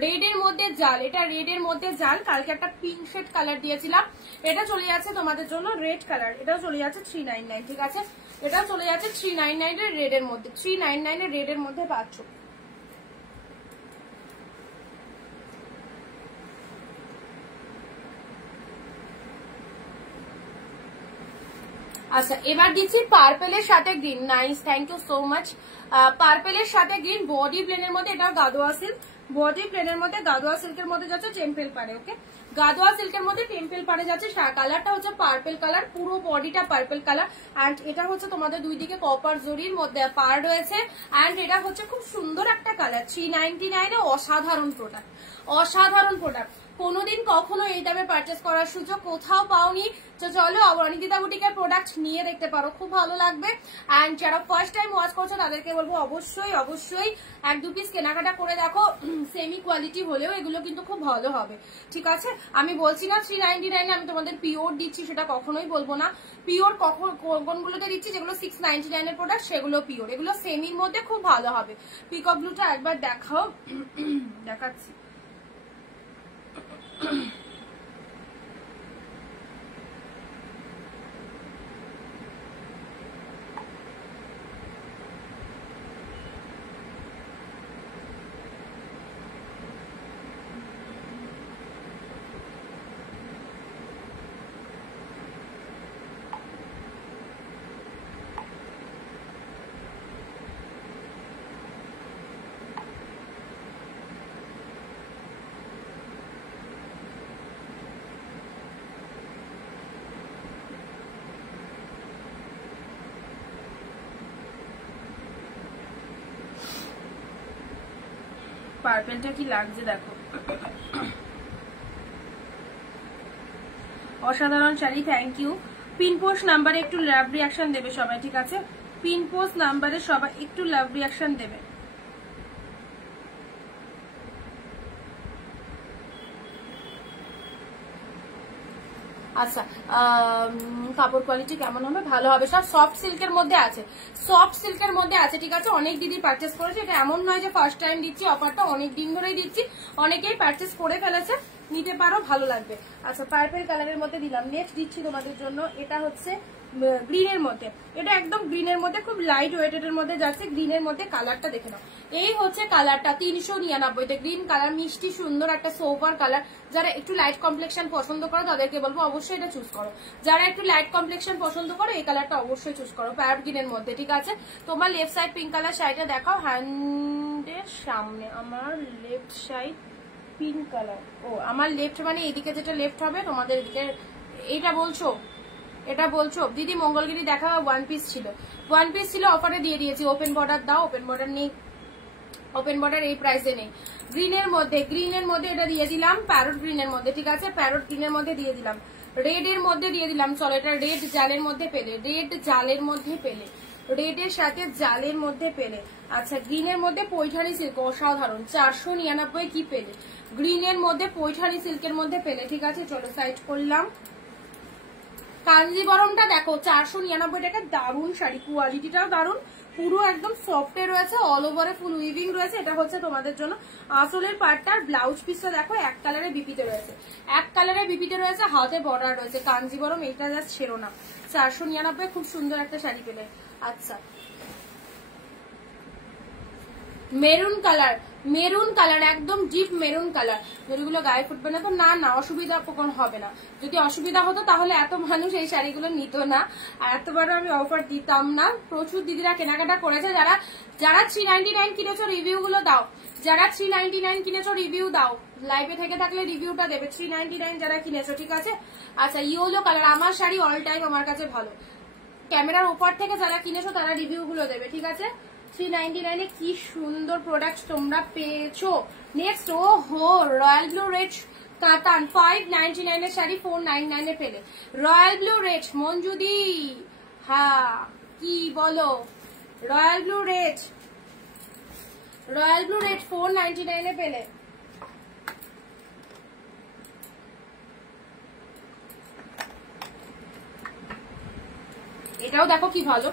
রেড এর মধ্যে জাল, এটা রেড এর মধ্যে জাল, কালকে একটা পিঙ্ক শেড কালার দিয়েছিলাম, এটা চলে যাচ্ছে তোমাদের জন্য রেড কালার, এটাও চলে যাচ্ছে 399, ঠিক আছে, এটাও চলে যাচ্ছে 399 এর রেড এর মধ্যে, 399 এর রেড এর মধ্যে পাচ্ছ। আচ্ছা এবার দিচ্ছি পার্পেলের সাথে green, nice thank you so much. পার্পেলের সাথে গ্রিন, বডি প্লেনের মধ্যে, এটা গাদোয়া সিল্ক, বডি প্লেনের মধ্যে গাদোয়া সিল্কের মধ্যে যাচ্ছে টেম্পেল পাড়ে, ওকে গাদোয়া সিল্কের মধ্যে টেম্পেল পাড়ে যাচ্ছে। কালারটা হচ্ছে পার্পেল কালার, পুরো বডিটা পার্পেল কালার, অ্যান্ড এটা হচ্ছে তোমাদের দুই দিকে কপার জরির মধ্যে পার রয়েছে, অ্যান্ড এটা হচ্ছে খুব সুন্দর একটা কালার। 399 এ অসাধারণ প্রোডাক্ট, অসাধারণ প্রোডাক্ট, কোনোদিন কখনো এই দামে পারচেস করার সুযোগ কোথাও পাওনি। তো চলো অনিন্দিতা বুটিকের প্রোডাক্ট নিয়ে দেখতে পারো, খুব ভালো লাগবে। অ্যান্ড যারা ফার্স্ট টাইম ওয়াচ করছো তাদেরকে বলবো অবশ্যই অবশ্যই 1-2 পিস কেনাকাটা করে দেখো, সেমি কোয়ালিটি হলেও এগুলো কিন্তু খুব ভালো হবে, ঠিক আছে। আমি বলছি না 399 আমি তোমাদের পিওর দিচ্ছি, সেটা কখনোই বলবো না। পিওর কখন কোনগুলোতে দিচ্ছি, যেগুলো 699 এর প্রোডাক্ট সেগুলো পিওর, এগুলো সেমির মধ্যে খুব ভালো হবে। পিকক ব্লুটা একবার দেখাও, দেখাচ্ছি। পার্পেলটা কি লাগছে দেখো, অসাধারণ শাড়ি। Thank you. পিন পোস্ট নাম্বারে একটু লাভ রিয়াকশন দেবে সবাই, ঠিক আছে? পিন পোস্ট নাম্বারে সবাই একটু লাভ রিয়াকশন দেবে। আচ্ছা, কাপড় কোয়ালিটি কেমন হবে? ভালো হবে, সব সফট সিল্কের মধ্যে আছে, সফট সিল্কের মধ্যে আছে, ঠিক আছে? অনেক দিদি পারচেস করেছে, এটা এমন নয় যে ফার্স্ট টাইম দিচ্ছি, অফারটা অনেক দিন ধরেই দিচ্ছি, অনেকেই পারচেস করে ফেলেছে, নিতে পারো, ভালো লাগবে। আচ্ছা, পার্পল কালারের মধ্যে দিলাম। নেক্সট দিচ্ছি তোমাদের জন্য, এটা হচ্ছে গ্রিনের মধ্যে, এটা একদম গ্রিনের মধ্যে, খুব লাইট ওয়েটের মধ্যে যাচ্ছে। গ্রিনের মধ্যে কালারটা দেখে নাও, এই হচ্ছে কালারটা 399-তে। গ্রিন কালার, মিষ্টি সুন্দর একটা সোভার কালার। যারা একটু লাইট কমপ্লেক্সন পছন্দ করো তাদেরকে বলবো অবশ্যই এটা চুজ করো। যারা একটু লাইট কমপ্লেক্সন পছন্দ করো এই কালারটা অবশ্যই চুজ করো, প্যারট গ্রিনের মধ্যে, ঠিক আছে? তোমার লেফট সাইড পিঙ্ক কালার শাড়িটা দেখাও, হ্যান্ডের সামনে। আমার লেফট সাইড পিঙ্ক কালার, ও আমার লেফট মানে এদিকে যেটা লেফট হবে তোমাদের এদিকে, এইটা বলছো? এটা বলছো দিদি? মঙ্গলগিরি দেখা, ওয়ান পিস ছিল, ওয়ান পিস ছিল, অফারে দিয়ে দিয়েছি। ওপেন বর্ডার দাও, ওপেন বর্ডার নেই, ওপেন বর্ডার এই প্রাইসে নেই। গ্রিনের মধ্যে, গ্রিনের মধ্যে এটা দিয়ে দিলাম, প্যারট গ্রিনের মধ্যে, ঠিক আছে? প্যারট গ্রিনের মধ্যে দিয়ে দিলাম, রেড এর মধ্যে দিয়ে দিলাম। চলো, এটা রেড জালের মধ্যে পেলে, রেড জালের মধ্যে পেলে, রেডের সাথে জালের মধ্যে পেলে। আচ্ছা, গ্রিনের মধ্যে পৈঠানি সিল্ক, অসাধারণ, 499 কি পেলে? গ্রিনের মধ্যে পৈঠানি সিল্কের মধ্যে পেলে, ঠিক আছে? চলো সাইড করলাম। কাঞ্জিবরমটা দেখো, 499 টাকা, দারুণ শাড়ি, কোয়ালিটিটাও দারুণ, পুরো একদম সফটে রয়েছে, অল ওভারে ফুল উইভিং রয়েছে। এটা হচ্ছে তোমাদের জন্য আসলের পার্টটার। ব্লাউজ পিসটা দেখো, এক কালারে বিপিতে রয়েছে, এক কালারে বিপিতে রয়েছে, হাতে বর্ডার রয়েছে। কাঞ্জিবরম এটা জাস্ট ছেড়ো না, 499 খুব সুন্দর একটা শাড়ি পেলে। আচ্ছা, মেরুন কালার, মেরুন কালার, একদম ডিপ মেরুন কালার। যেগুলো গায়ে ফুটবে না তো? না না, অসুবিধা কখন হবে না। যদি অসুবিধা হতো তাহলে এত মানুষ এই শাড়িগুলো নিত না, আর এতবার আমি অফার দিতাম না। প্রচুর দিদিরা কেনাকাটা করেছে। যারা যারা 399 কিনেছো রিভিউ গুলো দাও, যারা 399 কিনেছো রিভিউ দাও, লাইভে থেকে থাকলে রিভিউটা দেবে। 399 যারা কিনেছো, ঠিক আছে? আচ্ছা, ইয়েলো কালার, আমার শাড়ি অল টাইম আমার কাছে ভালো। ক্যামেরার উপর থেকে যারা কিনেছো তারা রিভিউ গুলো দেবে, ঠিক আছে? 399 কি সুন্দর প্রোডাক্ট তোমরা পেয়েছো। নেক্সট, ও হো, রয়্যাল ব্লু রেড কাতান, 599 এর শাড়ি 499 এ পেলে। রয়্যাল ব্লু রেড, মঞ্জুদি, হ্যাঁ কি বলো? Royal blue red, royal blue red 499 এ পেলে। এটাও দেখো কি ভালো,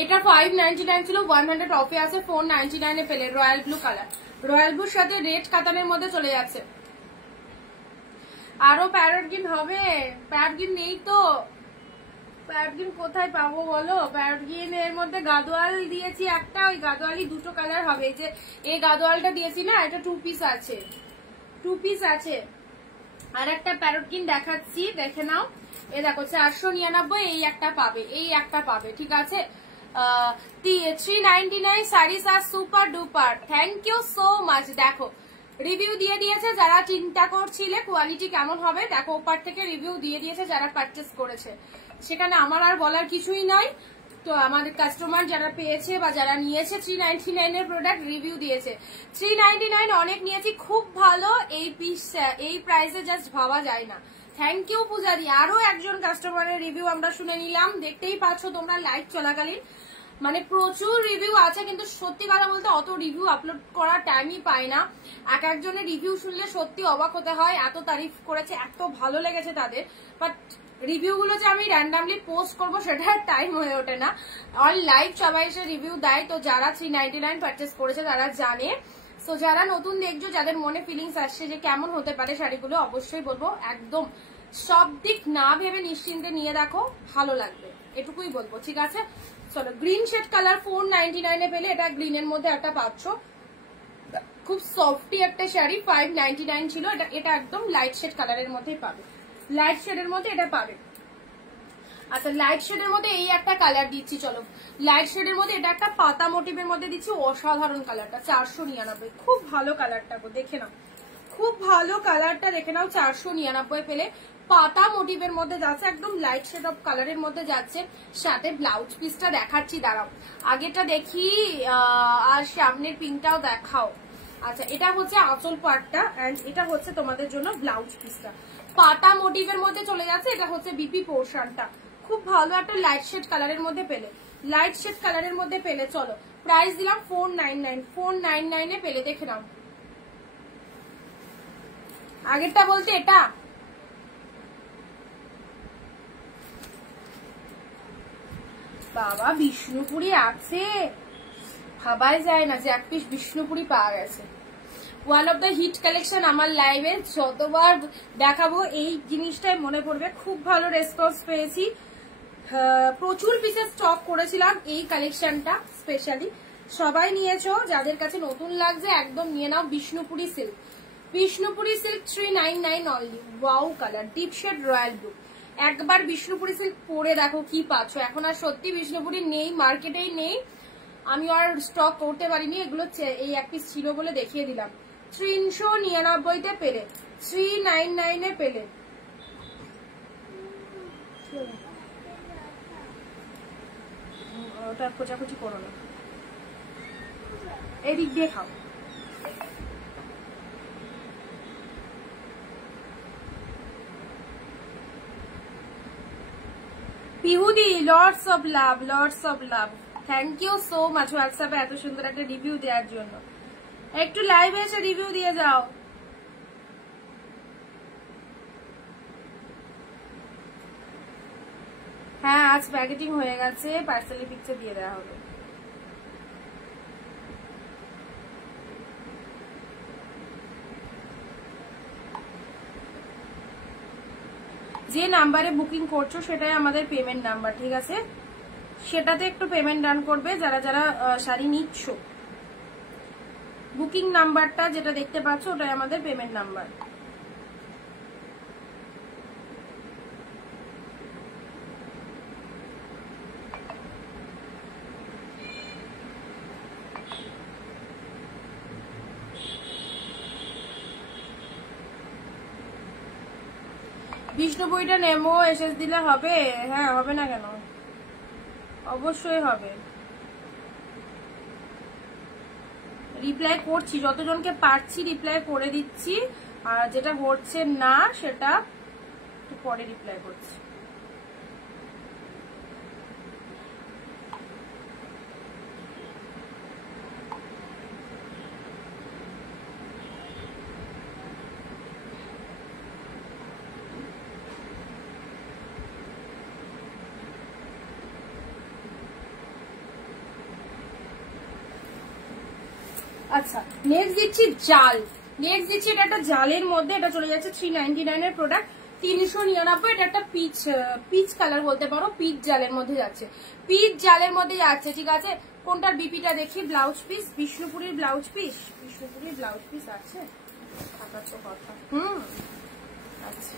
এটা 599 ছিল, 100 অফে আছে, 499 এ পেলে। রয়্যাল ব্লু কালার, রয়্যাল ব্লুর সাথে রেড কাতানের মধ্যে চলে যাচ্ছে। আরো প্যারট গ্রিন হবে? প্যারট গ্রিন নেই তো, প্যারট গ্রিন কোথায় পাবো বলো? প্যারট গ্রিন এর মধ্যে গাদোয়াল দিয়েছি একটা, ওই গাদোয়ালি দুটো কালার হবে। যে এই গাদোয়ালটা দিয়েছি না, এটা 2 পিস আছে, 2 পিস আছে। আর একটা প্যারট গ্রিন দেখাচ্ছি, দেখে নাও। এ দেখো 499, এই একটা পাবে, এই একটা পাবে, ঠিক আছে? 399 শাড়িস আর super duper, thank you so much. দেখো রিভিউ দিয়ে দিয়েছে যারা চিন্তা করছিলে কোয়ালিটি কেমন হবে, দেখো ওপার থেকে রিভিউ দিয়ে দিয়েছে যারা পারচেস করেছে। সেখানে আমার আর বলার কিছুই নাই। তো আমাদের কাস্টমার যারা পেয়েছে বা যারা নিয়েছে 399 এর প্রোডাক্ট রিভিউ দিয়েছে। 399 অনেক নিয়েছি, খুব ভালো। এই পিস এই প্রাইসে জাস্ট ভাবা যায় না। থ্যাংক ইউ পূজারি। আরো একজন কাস্টমারের রিভিউ আমরা শুনে নিলাম, দেখতেই পাচ্ছ তোমরা লাইভ চলাকালীন, মানে প্রচুর রিভিউ আছে, কিন্তু সত্যি কথা বলতে অত রিভিউ আপলোড করার টাইমই পাই না। এক একজনের রিভিউ শুনলে সত্যি অবাক হতে হয়, এত তারিফ করেছে, এত ভালো লেগেছে তাদের, বাট রিভিউ গুলো যে আমি র্যান্ডামলি পোস্ট করবো সেটার টাইম হয়ে ওঠে না। অল লাইভ সবাই এসে রিভিউ দেয়, তো যারা 399 পারচেস করেছে তারা জানে। তো যারা নতুন দেখছো, যাদের মনে ফিলিংস আসছে যে কেমন হতে পারে শাড়িগুলো, অবশ্যই বলবো একদম সব দিক না ভেবে নিশ্চিন্তে নিয়ে দেখো, ভালো লাগবে, এটুকুই বলবো, ঠিক আছে? চলো, গ্রিন শেড কালার 499 এ পেলে। এটা গ্রিনের মধ্যে একটা পাচ্ছ, খুব সফটি একটা শাড়ি, 599 ছিল। এটা একদম লাইট শেড কালারের মধ্যেই পাবে, লাইট শেডের মধ্যে এটা পাবে। আচ্ছা, লাইট শেডের মধ্যে এই একটা কালার দিচ্ছি, চলো লাইট শেডের মধ্যে এটা একটা পাতা মোটিভের মধ্যে দিচ্ছি, অসাধারণ কালারটা, 499, খুব ভালো কালারটা, দেখে নাও, খুব ভালো কালারটা দেখে নাও। 499 পেলে, পাতা মোটিভের মধ্যে যাচ্ছে, একদম লাইট শেড অফ কালারের মধ্যে যাচ্ছে। সাথে ব্লাউজ পিসটা দেখাচ্ছি, দাঁড়াও আগেটা দেখি, আর সামনের পিনটাও দেখাও। আচ্ছা এটা হচ্ছে আঁচল পাটটা এন্ড এটা হচ্ছে তোমাদের জন্য ব্লাউজ পিসটা। পাতা মোটিভের মধ্যে চলে যাচ্ছে, এটা হচ্ছে বিপি পোর্শনটা। খুব ভালো একটা লাইট শেড কালারের মধ্যে পেলে, লাইট শেড কালারের মধ্যে পেলে। চলো প্রাইস দিলাম 499, 499 এ পেলে। দেখে নাও আগেরটা বলতে এটা। বাবা বিষ্ণুপুরি আছে, ভাবাই যায় না যে এক পিস বিষ্ণুপুরি পাওয়া গেছে। One of the hit collection. আমার লাইভে যতবার দেখাবো এই জিনিসটাই মনে পড়বে। খুব ভালো রেসপন্স পেয়েছি, প্রচুর পিসের স্টক করেছিলাম এই কালেকশনটা স্পেশালি। সবাই নিয়েছো, যাদের কাছে নতুন লাগছে একদম নিয়ে নাও। Bishnupuri silk, Bishnupuri silk 399 only. Wow colour, deep shade royal blue. একবার বিষ্ণুপুরি সিল্ক পরে দেখো কি পাচ্ছ। এখন আর সত্যি বিষ্ণুপুরি নেই, মার্কেটেই নেই। আমি আর স্টক করতে পারিনি, এগুলো এই এক পিস ছিল বলে দেখিয়ে দিলাম। 399 পেলে, 399 এ পেলে। ওটা খোঁচাখুচি করো না, এদিক দিয়ে খাও। পিহুদি lords of love, lords of love. Thank you so much হোয়াটসঅ্যাপে এত সুন্দর একটা রিভিউ দেওয়ার জন্য। একটু লাইভে এসে রিভিউ দিয়ে যাও। হ্যাঁ আজ প্যাকেটিং হয়ে গেছে, পার্সেলি পিকচার দিয়ে দেওয়া হবে। যে নাম্বারে বুকিং করছো সেটাই আমাদের পেমেন্ট নাম্বার, ঠিক আছে? সেটাতে একটু পেমেন্ট ডান করবে যারা যারা শাড়ি নিচ্ছ। বুকিং নাম্বারটা যেটা দেখতে পাচ্ছ ওটাই আমাদের পেমেন্ট নাম্বার। বিষ্ণুপুরিটা নেমো এসএস দিলে হবে? হ্যাঁ হবে না কেন, অবশ্যই হবে। রিপ্লাই করছি, যতজনকে পারছি রিপ্লাই করে দিচ্ছি, আর যেটা হচ্ছে না সেটা একটু পরে রিপ্লাই করছি। আচ্ছা নেক্সট দিচ্ছি জাল, নেক্সট দিচ্ছি এটা একটা জালের মধ্যে, এটা চলে যাচ্ছে 399 এর প্রোডাক্ট, 399। এটা একটা পিচ কালার বলতে পারো, পিচ জালের মধ্যে যাচ্ছে, পিচ জালের মধ্যে যাচ্ছে, ঠিক আছে? কোনটার বিপিটা দেখি। ব্লাউজ পিস, বিষ্ণুপুরির ব্লাউজ পিস, বিষ্ণুপুরির ব্লাউজ পিস আছে থাকার তো কথা। আচ্ছা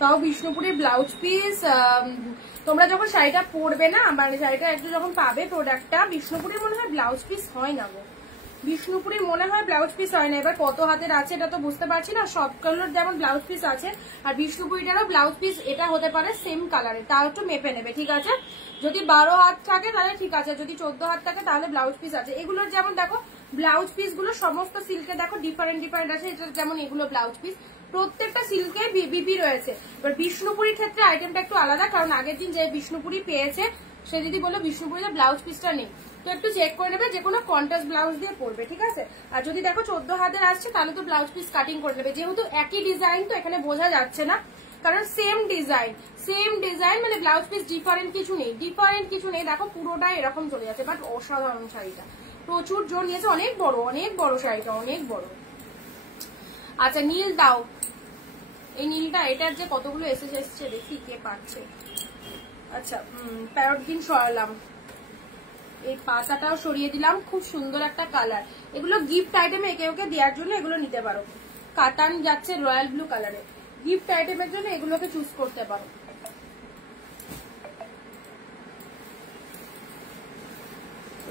তাও বিষ্ণুপুরের ব্লাউজ পিস। তোমরা যখন শাড়িটা পরবে না, মানে শাড়িটা একটু যখন পাবে প্রোডাক্টটা, বিষ্ণুপুরের মনে হয় ব্লাউজ পিস হয় না গো, বিষ্ণুপুরের মনে হয় ব্লাউজ পিস হয় না। এবার কত হাতের আছে এটা তো বুঝতে পারছি না, সবগুলোর যেমন ব্লাউজ পিস আছে আর বিষ্ণুপুরিটারও ব্লাউজ পিস এটা হতে পারে সেম কালারের, তাও একটু মেপে নেবে, ঠিক আছে? যদি 12 হাত থাকে তাহলে ঠিক আছে, যদি 14 হাত থাকে তাহলে ব্লাউজ পিস আছে। এগুলোর যেমন দেখো ব্লাউজ পিস গুলো সমস্ত সিল্কে দেখো ডিফারেন্ট ডিফারেন্ট আছে, এটা যেমন এগুলো ব্লাউজ পিস প্রত্যেকটা সিল্কে বিপি রয়েছে। এবার বিষ্ণুপুরির ক্ষেত্রে আইটেমটা একটু আলাদা, কারণ আগের দিন যে বিষ্ণুপুরি পেয়েছে সে যদি বলো বিষ্ণুপুরিতে ব্লাউজ পিসটা নেই, তো একটু চেক করে নেবে, যে কোনো কন্ট্রাস্ট ব্লাউজ দিয়ে পরবে, ঠিক আছে? আর যদি দেখো 14 হাতের আসছে তাহলে তো ব্লাউজ পিস কাটিং করে নেবে, যেহেতু একই ডিজাইন তো এখানে বোঝা যাচ্ছে না, কারণ সেম ডিজাইন মানে ব্লাউজ পিস ডিফারেন্ট কিছু নেই, ডিফারেন্ট কিছু নেই। দেখো পুরোটাই এরকম চলে যাচ্ছে, বাট অসাধারণ শাড়িটা, প্রচুর জোর নিয়েছে, অনেক বড় শাড়িটা, অনেক বড়। আচ্ছা নীল দাও, এই নীলটা, এটার যে কতগুলো এসেছে দেখি কে পাচ্ছে। আচ্ছা প্যারট গ্রিন সরালাম, এই পাতাটাও সরিয়ে দিলাম, খুব সুন্দর একটা কালার। এগুলো গিফট আইটেমে একে ওকে দেওয়ার জন্য এগুলো নিতে পারো। কাতান যাচ্ছে রয়্যাল ব্লু কালারে, গিফট আইটেমের জন্য এগুলোকে চুজ করতে পারো।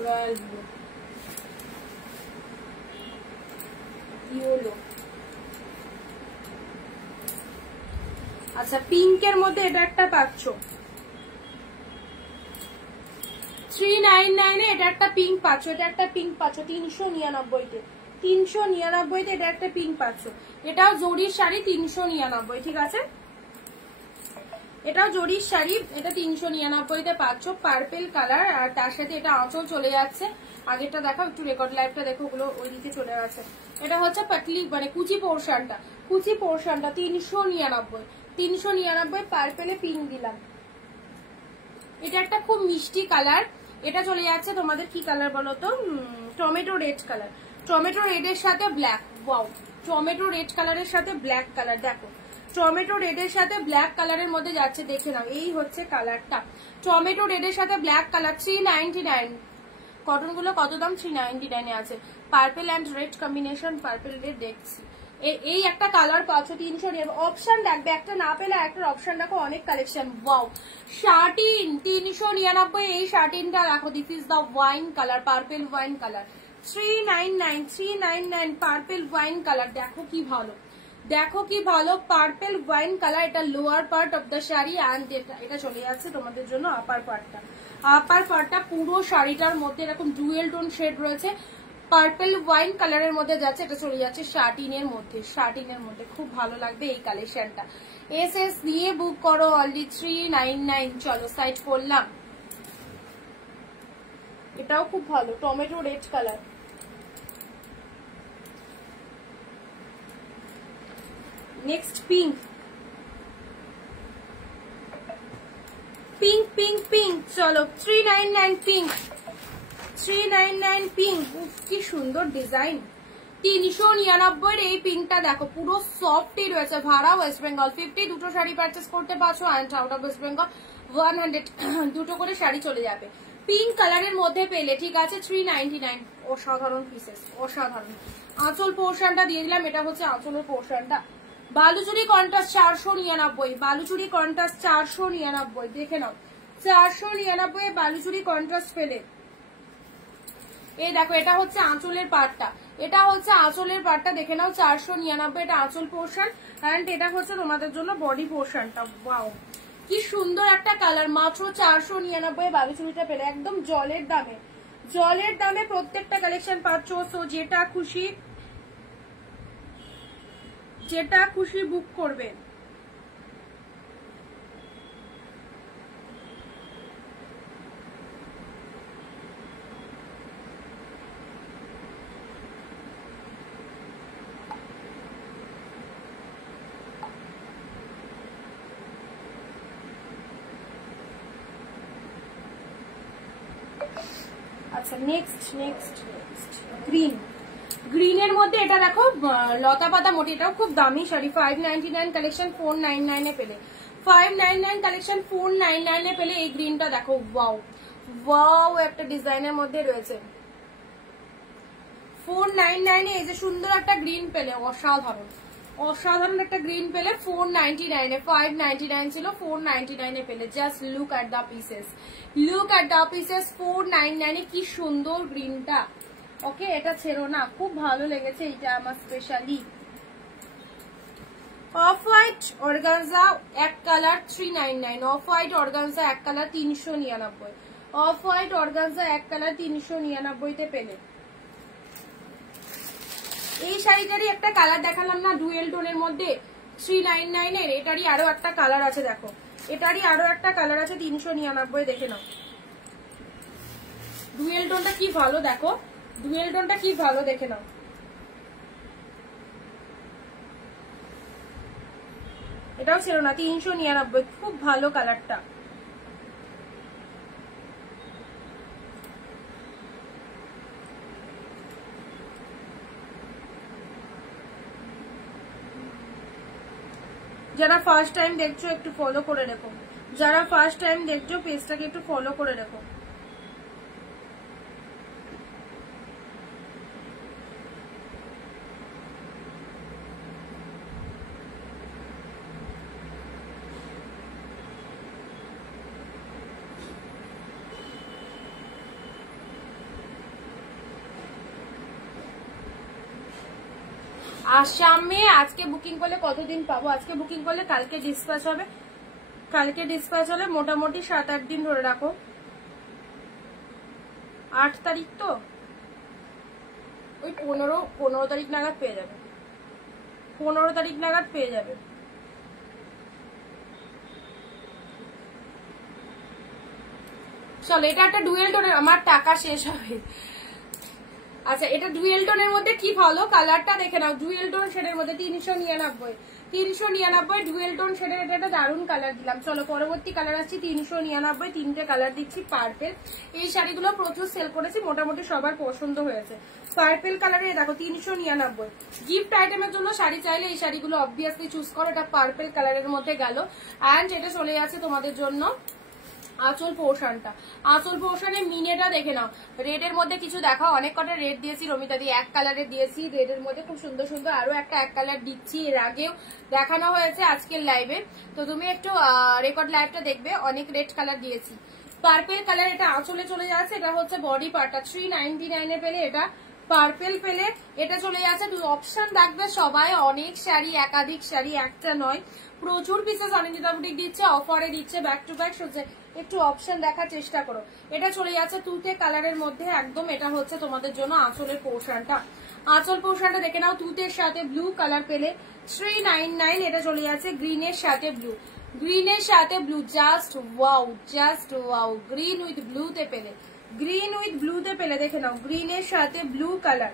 Royal blue, yellow. আচ্ছা পিঙ্কের মধ্যে এটা একটা পাচ্ছ, 399 এটা একটা পিঙ্ক পাচ্ছ, এটা একটা পিঙ্ক পাচ্ছ 399-তে, 399-তে এটা একটা পিঙ্ক পাচ্ছ। এটাও জরির শাড়ি 399, ঠিক আছে? এটাও জরির শাড়ি, এটা 399-তে পাচ্ছ, পার্পেল কালার। আর তার সাথে এটা আঁচল চলে যাচ্ছে। আগেরটা দেখো, একটু রেকর্ড লাইভটা দেখো, ওগুলো ওইদিকে চলে গেছে। এটা হচ্ছে পাটলি মানে কুচি পোর্শনটা, কুচি পোর্শনটা 399 পার্পেলে পিঙ্ক দিলাম। এটা একটা খুব মিষ্টি কালার, এটা চলে যাচ্ছে তোমাদের কি কালার বলো তো, টমেটো রেড কালার, টমেটো রেডের সাথে ব্ল্যাক। ওয়াও, টমেটো রেড কালারের সাথে ব্ল্যাক কালার, দেখো টমেটো রেডের সাথে ব্ল্যাক কালারের মধ্যে যাচ্ছে, দেখে নাও এই হচ্ছে কালারটা, টমেটো রেডের সাথে ব্ল্যাক কালার। 399 কটন গুলো কত দাম? 399 এ আছে। Purple and red combination, purple red দেখছি। এই একটা কালার পাচ্ছ 300। অপশন দেখবে, একটা না পেলে একটা অপশন দেখো, অনেক কালেকশন। ওয়াও, শার্টিন 399, এই শার্টিনটা রাখো। This is the wine colour, purple wine colour. 399 purple wine colour, দেখো কি ভালো, দেখো কি ভালো, পার্পল ওয়াইন কালার। এটা lower part of the sari and এটা চলে যাচ্ছে তোমাদের জন্য আপার পার্টটা। আপার পার্টটা পুরো শাড়িটার মধ্যে এরকম ডুয়েল টোন শেড রয়েছে, পার্পল ওয়াইন কালারের মধ্যে যাচ্ছে, এটা চলে যাচ্ছে শার্টিনের মধ্যে, শার্টিনের মধ্যে খুব ভালো লাগবে এই কালেকশনটা। এস দিয়ে বুক করো অলরেডি 399। চলো সাইড করলাম, এটাও খুব ভালো, tomato red colour. Next pink, pink pink pink, চলো 399 পিঙ্ক, 399 পিঙ্ক। কি সুন্দর ডিজাইন, 399 এই পিঙ্কটা দেখো, পুরো সফটই রয়েছে। ভাড়া ওয়েস্ট বেঙ্গল 50, দুটো শাড়ি পারচেস করতে পারছো। And out of West Bengal 100, দুটো করে শাড়ি চলে যাবে। পিঙ্ক কালারের মধ্যে পেলে, ঠিক আছে? 399, অসাধারণ পিসেস, অসাধারণ। আঁচল পোর্শনটা দিয়ে দিলাম, এটা হচ্ছে আঁচলের পোর্শনটা। বালুচুরি কন্ট্রাস্ট 499, বালুচুরি কন্ট্রাস্ট 499, দেখে নাও 499 বালুচুরি কন্ট্রাস্ট পেলে। এই দেখো, এটা হচ্ছে আঁচলের পার্টটা, এটা হচ্ছে আঁচলের পার্টটা, দেখে নাও 499, এটা আঁচল পোর্শন। অ্যান্ড এটা হচ্ছে তোমাদের জন্য বডি পোর্শনটা। ওয়াও, কি সুন্দর একটা কালার, মাত্র 499 বালুচুরিটা পেলে, একদম জলের দামে, জলের দামে প্রত্যেকটা কালেকশন পাচ্ছ। সো যেটা খুশি, যেটা খুশি বুক করবে। আচ্ছা, নেক্সট গ্রিন, গ্রিনের মধ্যে এটা দেখো লতা পাতা মোটি, এটাও খুব দামি শাড়ি। 599 কালেকশন 499 এ পেলে, 599 কালেকশন 499 এ পেলে। এই গ্রিনটা দেখো, ওয়াও ওয়াও, একটা ডিজাইনের মধ্যে রয়েছে। 499 এ এই যে সুন্দর একটা গ্রিন পেলে, অসাধারণ, অসাধারণ একটা গ্রিন পেলে 499 এ। 599 ছিল, 499 এ পেলে। Just look at the pieces, look at the pieces. 499 এ কি সুন্দর গ্রিনটা। ওকে, এটা ছেড়ো না, খুব ভালো লেগেছে এটা আমার স্পেশালি। অফ হোয়াইট অর্গানজা এক কালার 399, অফ হোয়াইট অর্গানজা এক কালার 399, অফ হোয়াইট অর্গানজা এক কালার 399 তে পেলে। এই শাড়িটারই একটা কালার দেখালাম না ডুয়েল টোনের মধ্যে, 399 এর। এটারই আরো একটা কালার আছে, দেখো এটারই আরো একটা কালার আছে 399, দেখে নাও। ডুয়েল টোনটা কি ভালো, দেখো ডুয়েল টোনটা কি ভালো, দেখে নাও। এটাও ছিল না, 399, খুব ভালো কালারটা। যারা ফার্স্ট টাইম দেখছো একটু ফলো করে রেখো, যারা ফার্স্ট টাইম দেখছো পেজটাকে একটু ফলো করে রেখো। আসামে আজকে বুকিং করলে কতদিন পাবো? আজকে বুকিং করলে কালকে ডিসপ্যাচ হবে, কালকে ডিসপ্যাচ হলে মোটামুটি 7-8 দিন ধরে রাখো। 8 তারিখ তো ওই 15 তারিখ নাগাদ পেয়ে যাবে, 15 তারিখ নাগাদ পেয়ে যাবে। চলো, এটা একটা ডুয়েল টোনের, আমার টাকা শেষ হবে। আচ্ছা, এটা ডুয়েল টোনের মধ্যে কি ভালো, কালারটা দেখে নাও। ডুয়েল টোন শেডের মধ্যে 399 ডুয়েল টোন শেডের, এটা একটা দারুণ কালার দিলাম। চলো পরবর্তী কালার আসছি 399, 3টে কালার দিচ্ছি। পার্পেল, এই শাড়িগুলো প্রচুর সেল করেছি, মোটামুটি সবার পছন্দ হয়েছে। পার্পেল কালারে দেখো 399। গিফট আইটেমের জন্য শাড়ি চাইলে এই শাড়িগুলো অবভিয়াসলি চুজ করো। এটা পার্পেল কালারের মধ্যে গেল। অ্যান্ড এটা চলে যাচ্ছে তোমাদের জন্য আঁচল পোর্শনটা। আঁচল পোর্শনে মিনেটা দেখে নাও। রেডের মধ্যে কিছু দেখাও, অনেক কটা রেড দিয়েছি রমিতা দি, এক কালারের দিয়েছি। রেডের মধ্যে খুব সুন্দর সুন্দর আরো একটা এক কালার দিচ্ছি, এর আগেও দেখানো হয়েছে আজকের লাইভে, তো তুমি একটু রেকর্ড লাইভটা দেখবে, অনেক রেড কালার দিয়েছি। পার্পেল কালার, এটা আঁচলে চলে যাচ্ছে, এটা হচ্ছে বডি পার্টটা। 399 পেলে এটা পার্পেল পেলে এটা চলে যাচ্ছে। অপশন রাখবে সবাই, অনেক শাড়ি, একাধিক শাড়ি, একটা নয়, প্রচুর পিসেস অনিন্দিতা বুটিক দিচ্ছে, অফারে দিচ্ছে, ব্যাক টু ব্যাক একটু অপশন দেখার চেষ্টা করো। এটা চলে যাচ্ছে তুতে কালারের মধ্যে একদম। এটা হচ্ছে তোমাদের জন্য আঁচলের পোর্শনটা। আঁচল পোর্শনটা দেখে নাও, তুতের সাথে ব্লু কালার পেলে 399। এটা চলে যাচ্ছে গ্রিনের সাথে ব্লু, গ্রিনের সাথে blue, just wow, just wow. Green with ব্লুতে পেলে, গ্রিন উইথ ব্লুতে পেলে দেখে নাও, গ্রিনের সাথে ব্লু কালার,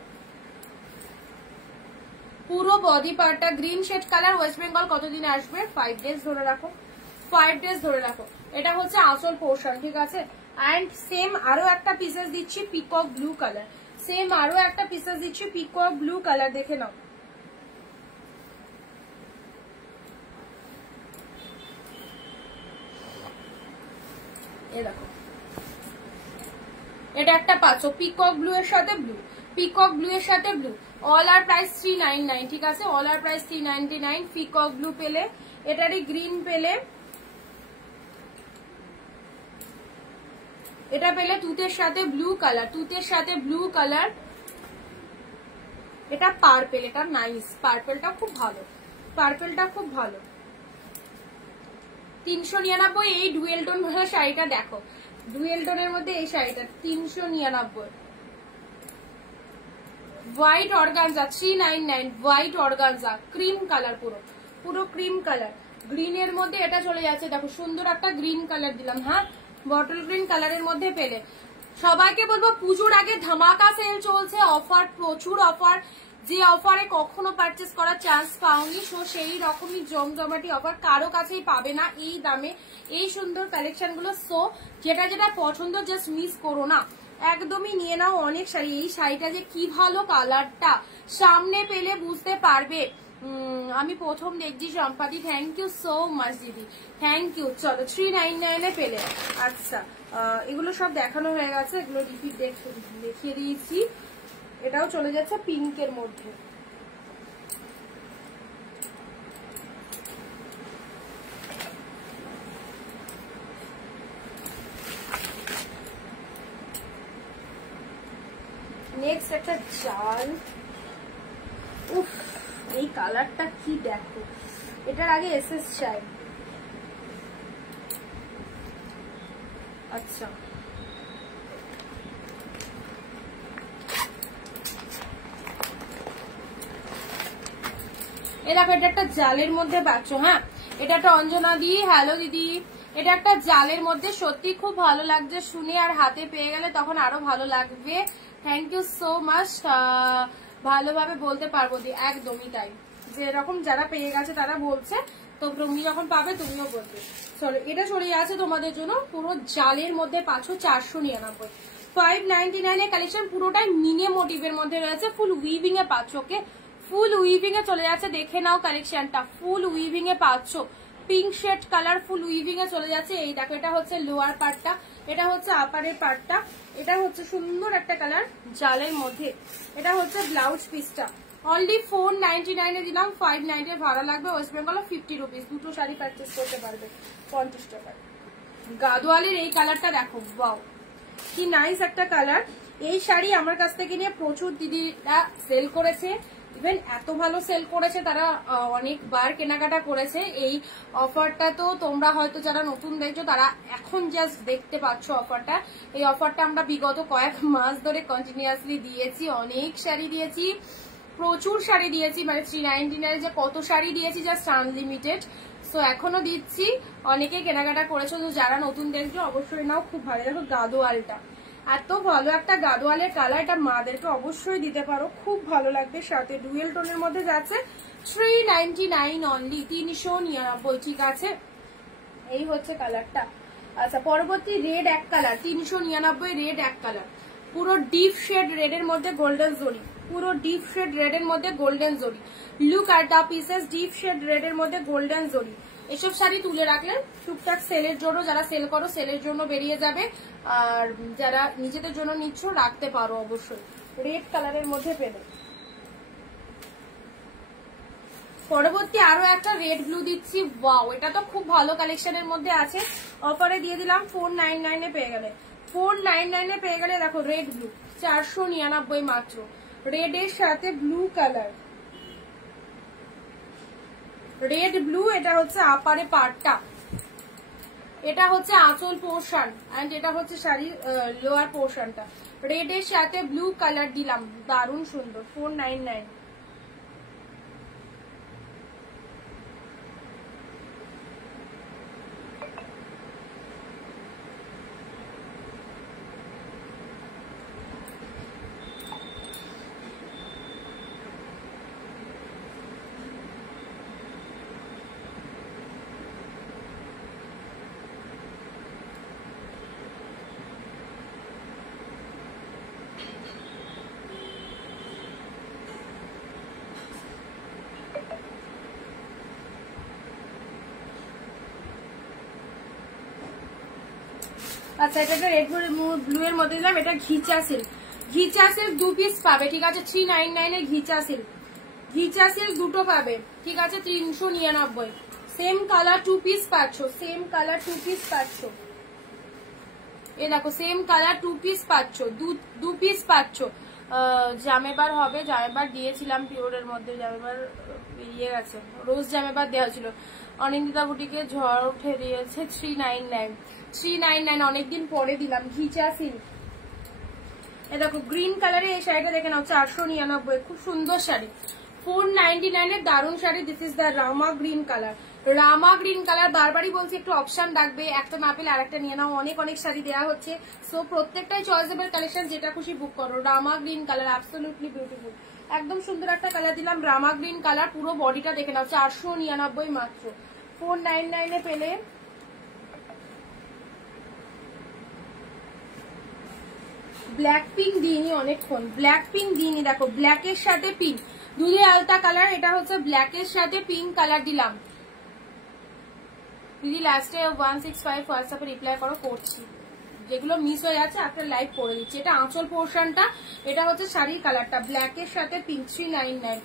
পুরো বডি পার্টটা green shade colour. West Bengal কতদিনে আসবে? 5 ডেজ ধরে রাখো, 5 ডেজ ধরে রাখো। এটা হচ্ছে আঁচল পোর্শন, ঠিক আছে। অ্যান্ড সেম আরো একটা পিসেস দিচ্ছি পিকক ব্লু কালার, সেম আরো একটা পিসেস দিচ্ছি পিকক ব্লু কালার, দেখে নাও। এ দেখো, এটা একটা পাচ্ছ পিকক ব্লু এর সাথে ব্লু, পিকক ব্লু এর সাথে ব্লু। অল আর প্রাইস 399, ঠিক আছে, অল আর প্রাইস 399। পিকক ব্লু পেলে, এটারই গ্রিন পেলে, এটা পেলে তুতের সাথে ব্লু কালার, তুতের সাথে ব্লু কালার। এটা পার্পেল, এটা নাইস, পার্পেলটা খুব ভালো, পার্পেলটা খুব ভালো। 399। এই ডুয়েল টোন শাড়িটা দেখো, ডুয়েল টোনের মধ্যে এই শাড়িটা 399। White organza 399, white organza, cream colour, পুরো পুরো ক্রিম কালার। গ্রিনের মধ্যে এটা চলে যাচ্ছে, দেখো সুন্দর একটা গ্রিন কালার দিলাম। হ্যাঁ, বটল গ্রিন কালারের মধ্যে পেলে। সবাইকে বলবো পুজোর আগে ধামাকা সেল চলছে, অফার, প্রচুর অফার, যে অফারে কখনো পারচেস করার চান্স পাওনি। সো সেই রকমই জমজমাটি অফার কারো কাছেই পাবে না এই দামে, এই সুন্দর কালেকশন গুলো। সো যেটা যেটা পছন্দ জাস্ট মিস করো না, একদমই নিয়ে নাও অনেক শাড়ি। এই শাড়িটা যে কি ভালো, কালারটা সামনে পেলে বুঝতে পারবে। আমি প্রথম দেখছি সম্পাদি, থ্যাংক ইউ সো মাচ দিদি, থ্যাংক ইউ। চলো 399 পেলে। আচ্ছা, এগুলো সব দেখানো হয়ে গেছে, এগুলো রিপিট দেখিয়ে দিয়েছি। এটাও চলে যাচ্ছে পিঙ্কের মধ্যে। নেক্সট একটা জাল, উফ এই কালারটা কি দেখো, এটার আগে এসএস চাই। আচ্ছা, এ দেখো, এটা একটা জালের মধ্যে পাচ্ছ। হ্যাঁ, এটা একটা অঞ্জনা দি, হ্যালো দিদি। এটা একটা জালের মধ্যে, সত্যি খুব ভালো লাগছে শুনে, আর হাতে পেয়ে গেলে তখন আরো ভালো লাগবে। থ্যাংক ইউ সো মাচ, ভালোভাবে বলতে পারবো দি, একদমই তাই। যেরকম যারা পেয়ে গেছে তারা বলছে, তো তুমি যখন পাবে তুমিও বলবে। চলো, এটা চলে যাচ্ছে তোমাদের জন্য পুরো জালের মধ্যে পাচ্ছ 499, 599 এর কালেকশন। পুরোটাই মিনে মোটিভের মধ্যে রয়েছে, ফুল উইভিং এ পাচ্ছ। ওকে, ফুল উইভিং এ চলে যাচ্ছে, দেখে নাও কালেকশনটা, ফুল উইভিং এ পাচ্ছ। পিঙ্ক শেড কালার, ফুল উইভিং এ চলে যাচ্ছে। এই দেখো, এটা হচ্ছে লোয়ার পার্টটা, এটা হচ্ছে আপারের পার্টটা, এটা হচ্ছে সুন্দর একটা কালার জালের মধ্যে। এটা হচ্ছে ব্লাউজ পিসটা, অনলি 499 এ দিলাম, 590 ভাড়া লাগবে ওয়েস্ট বেঙ্গলে 50 রুপিস। দুটো শাড়ি পারচেস করতে পারবে 50 টাকা। গাদোয়ালের এই কালারটা দেখো, ওয়াও কি নাইস একটা কালার। এই শাড়ি আমার কাছ থেকে নিয়ে প্রচুর দিদিরা সেল করেছে, ইভেন এত ভালো সেল করেছে, তারা অনেকবার কেনাকাটা করেছে। এই অফারটা তো তোমরা হয়তো যারা নতুন দেখছো তারা এখন জাস্ট দেখতে পাচ্ছ অফারটা। এই অফারটা আমরা বিগত কয়েক মাস ধরে কন্টিনিউয়াসলি দিয়েছি, অনেক শাড়ি দিয়েছি, প্রচুর শাড়ি দিয়েছি, মানে 399 যে কত শাড়ি দিয়েছি জাস্ট আনলিমিটেড। সো এখনো দিচ্ছি, অনেকে কেনাকাটা করেছো, তো যারা নতুন দেখছো অবশ্যই নাও, খুব ভালো। দেখো গাদোয়ালটা, এত ভালো একটা গাদোয়ালের কালার, এটা মাদেরকে অবশ্যই দিতে পারো, খুব ভালো লাগবে। সাথে ডুয়েল টোনের মধ্যে যাচ্ছে 399 অনলি, 399, ঠিক আছে। এই হচ্ছে কালারটা। আচ্ছা পরবর্তী রেড এক কালার, 399 রেড এক কালার, পুরো ডিপ শেড রেড এর মধ্যে গোল্ডেন জরি, পুরো ডিপ শেড রেড এর মধ্যে golden zari. Look at the pieces, deep shade red এর মধ্যে গোল্ডেন জরি। এসব শাড়ি তুলে রাখলে টুকটাক সেলের জন্য, যারা সেল করো সেলের জন্য বেরিয়ে যাবে, আর যারা নিজেদের জন্য নিচ্ছ রাখতে পারো অবশ্যই। রেড কালারের মধ্যে পেলে। পরবর্তী আরো একটা রেড ব্লু দিচ্ছি, ওয়াও এটা তো খুব ভালো কালেকশনের মধ্যে আছে, অফারে দিয়ে দিলাম 499 এ পেয়ে গেলে, 499 এ পেয়ে গেলে। দেখো রেড ব্লু 499 মাত্র, রেড এর সাথে ব্লু কালার, রেড ব্লু। এটা হচ্ছে আপারে পার্টটা, এটা হচ্ছে আঁচল পোর্শন, এন্ড এটা হচ্ছে শাড়ির লোয়ার পোর্শনটা। রেড এর সাথে ব্লু কালার দিলাম, দারুণ সুন্দর, 499। আচ্ছা এটা রেড ব্লু এর মধ্যে দিলাম, এটা ঘিচা সিল্ক, ঘিচা সিল্ক 2 পিস পাবে, ঠিক আছে। 399 এর ঘিচা সিল্ক, ঘিচা সিল্ক দুটো পাবে, ঠিক আছে, 399। সেম কালার 2 পিস পাচ্ছ, সেম কালার 2 পিস পাচ্ছ। এ দেখো সেম কালার 2 পিস পাচ্ছ, 2 পিস পাচ্ছ। জামেবার হবে, জামেবার দিয়েছিলাম পিওরের মধ্যে, জামেবার বেরিয়ে গেছে, রোজ জামেবার দেওয়া ছিল। অনিন্দিতা বুটিকে ঝড় উঠে দিয়েছে 399, 399 অনেকদিন পরে দিলাম। ঘিচা সিল্ক, এ দেখো গ্রিন কালারে এই শাড়িটা দেখে নাও, 499, খুব সুন্দর শাড়ি। 499 এর দারুণ sari. This is the Rama green colour, Rama green colour. বারবারই বলছি একটু অপশন রাখবে, একটা না পেলে আরেকটা নিয়ে নাও, অনেক অনেক শাড়ি দেওয়া হচ্ছে। সো প্রত্যেকটাই চয়েসেবল কালেকশন, যেটা খুশি বুক করো। রামা গ্রিন কালার অ্যাবসলিউটলি বিউটিফুল, একদম সুন্দর একটা কালার দিলাম, রামা গ্রিন কালার। পুরো বডিটা দেখে নাও, 499 মাত্র, 499 এ পেলে। ব্ল্যাক পিঙ্ক দিইনি অনেকক্ষণ, ব্ল্যাক পিঙ্ক দিইনি, দেখো ব্ল্যাকের সাথে পিঙ্ক, দুধে আলতা কালার। এটা হচ্ছে ব্ল্যাকের সাথে পিঙ্ক কালার দিলাম। দিদি লাস্টে 165 হোয়াটসঅ্যাপে রিপ্লাই করো, করছি। যেগুলো মিস হয়ে যাচ্ছে একটা লাইভ করে দিচ্ছি। এটা আঁচল পোর্শনটা, এটা হচ্ছে শাড়ির কালারটা, ব্ল্যাকের সাথে পিঙ্ক, 399,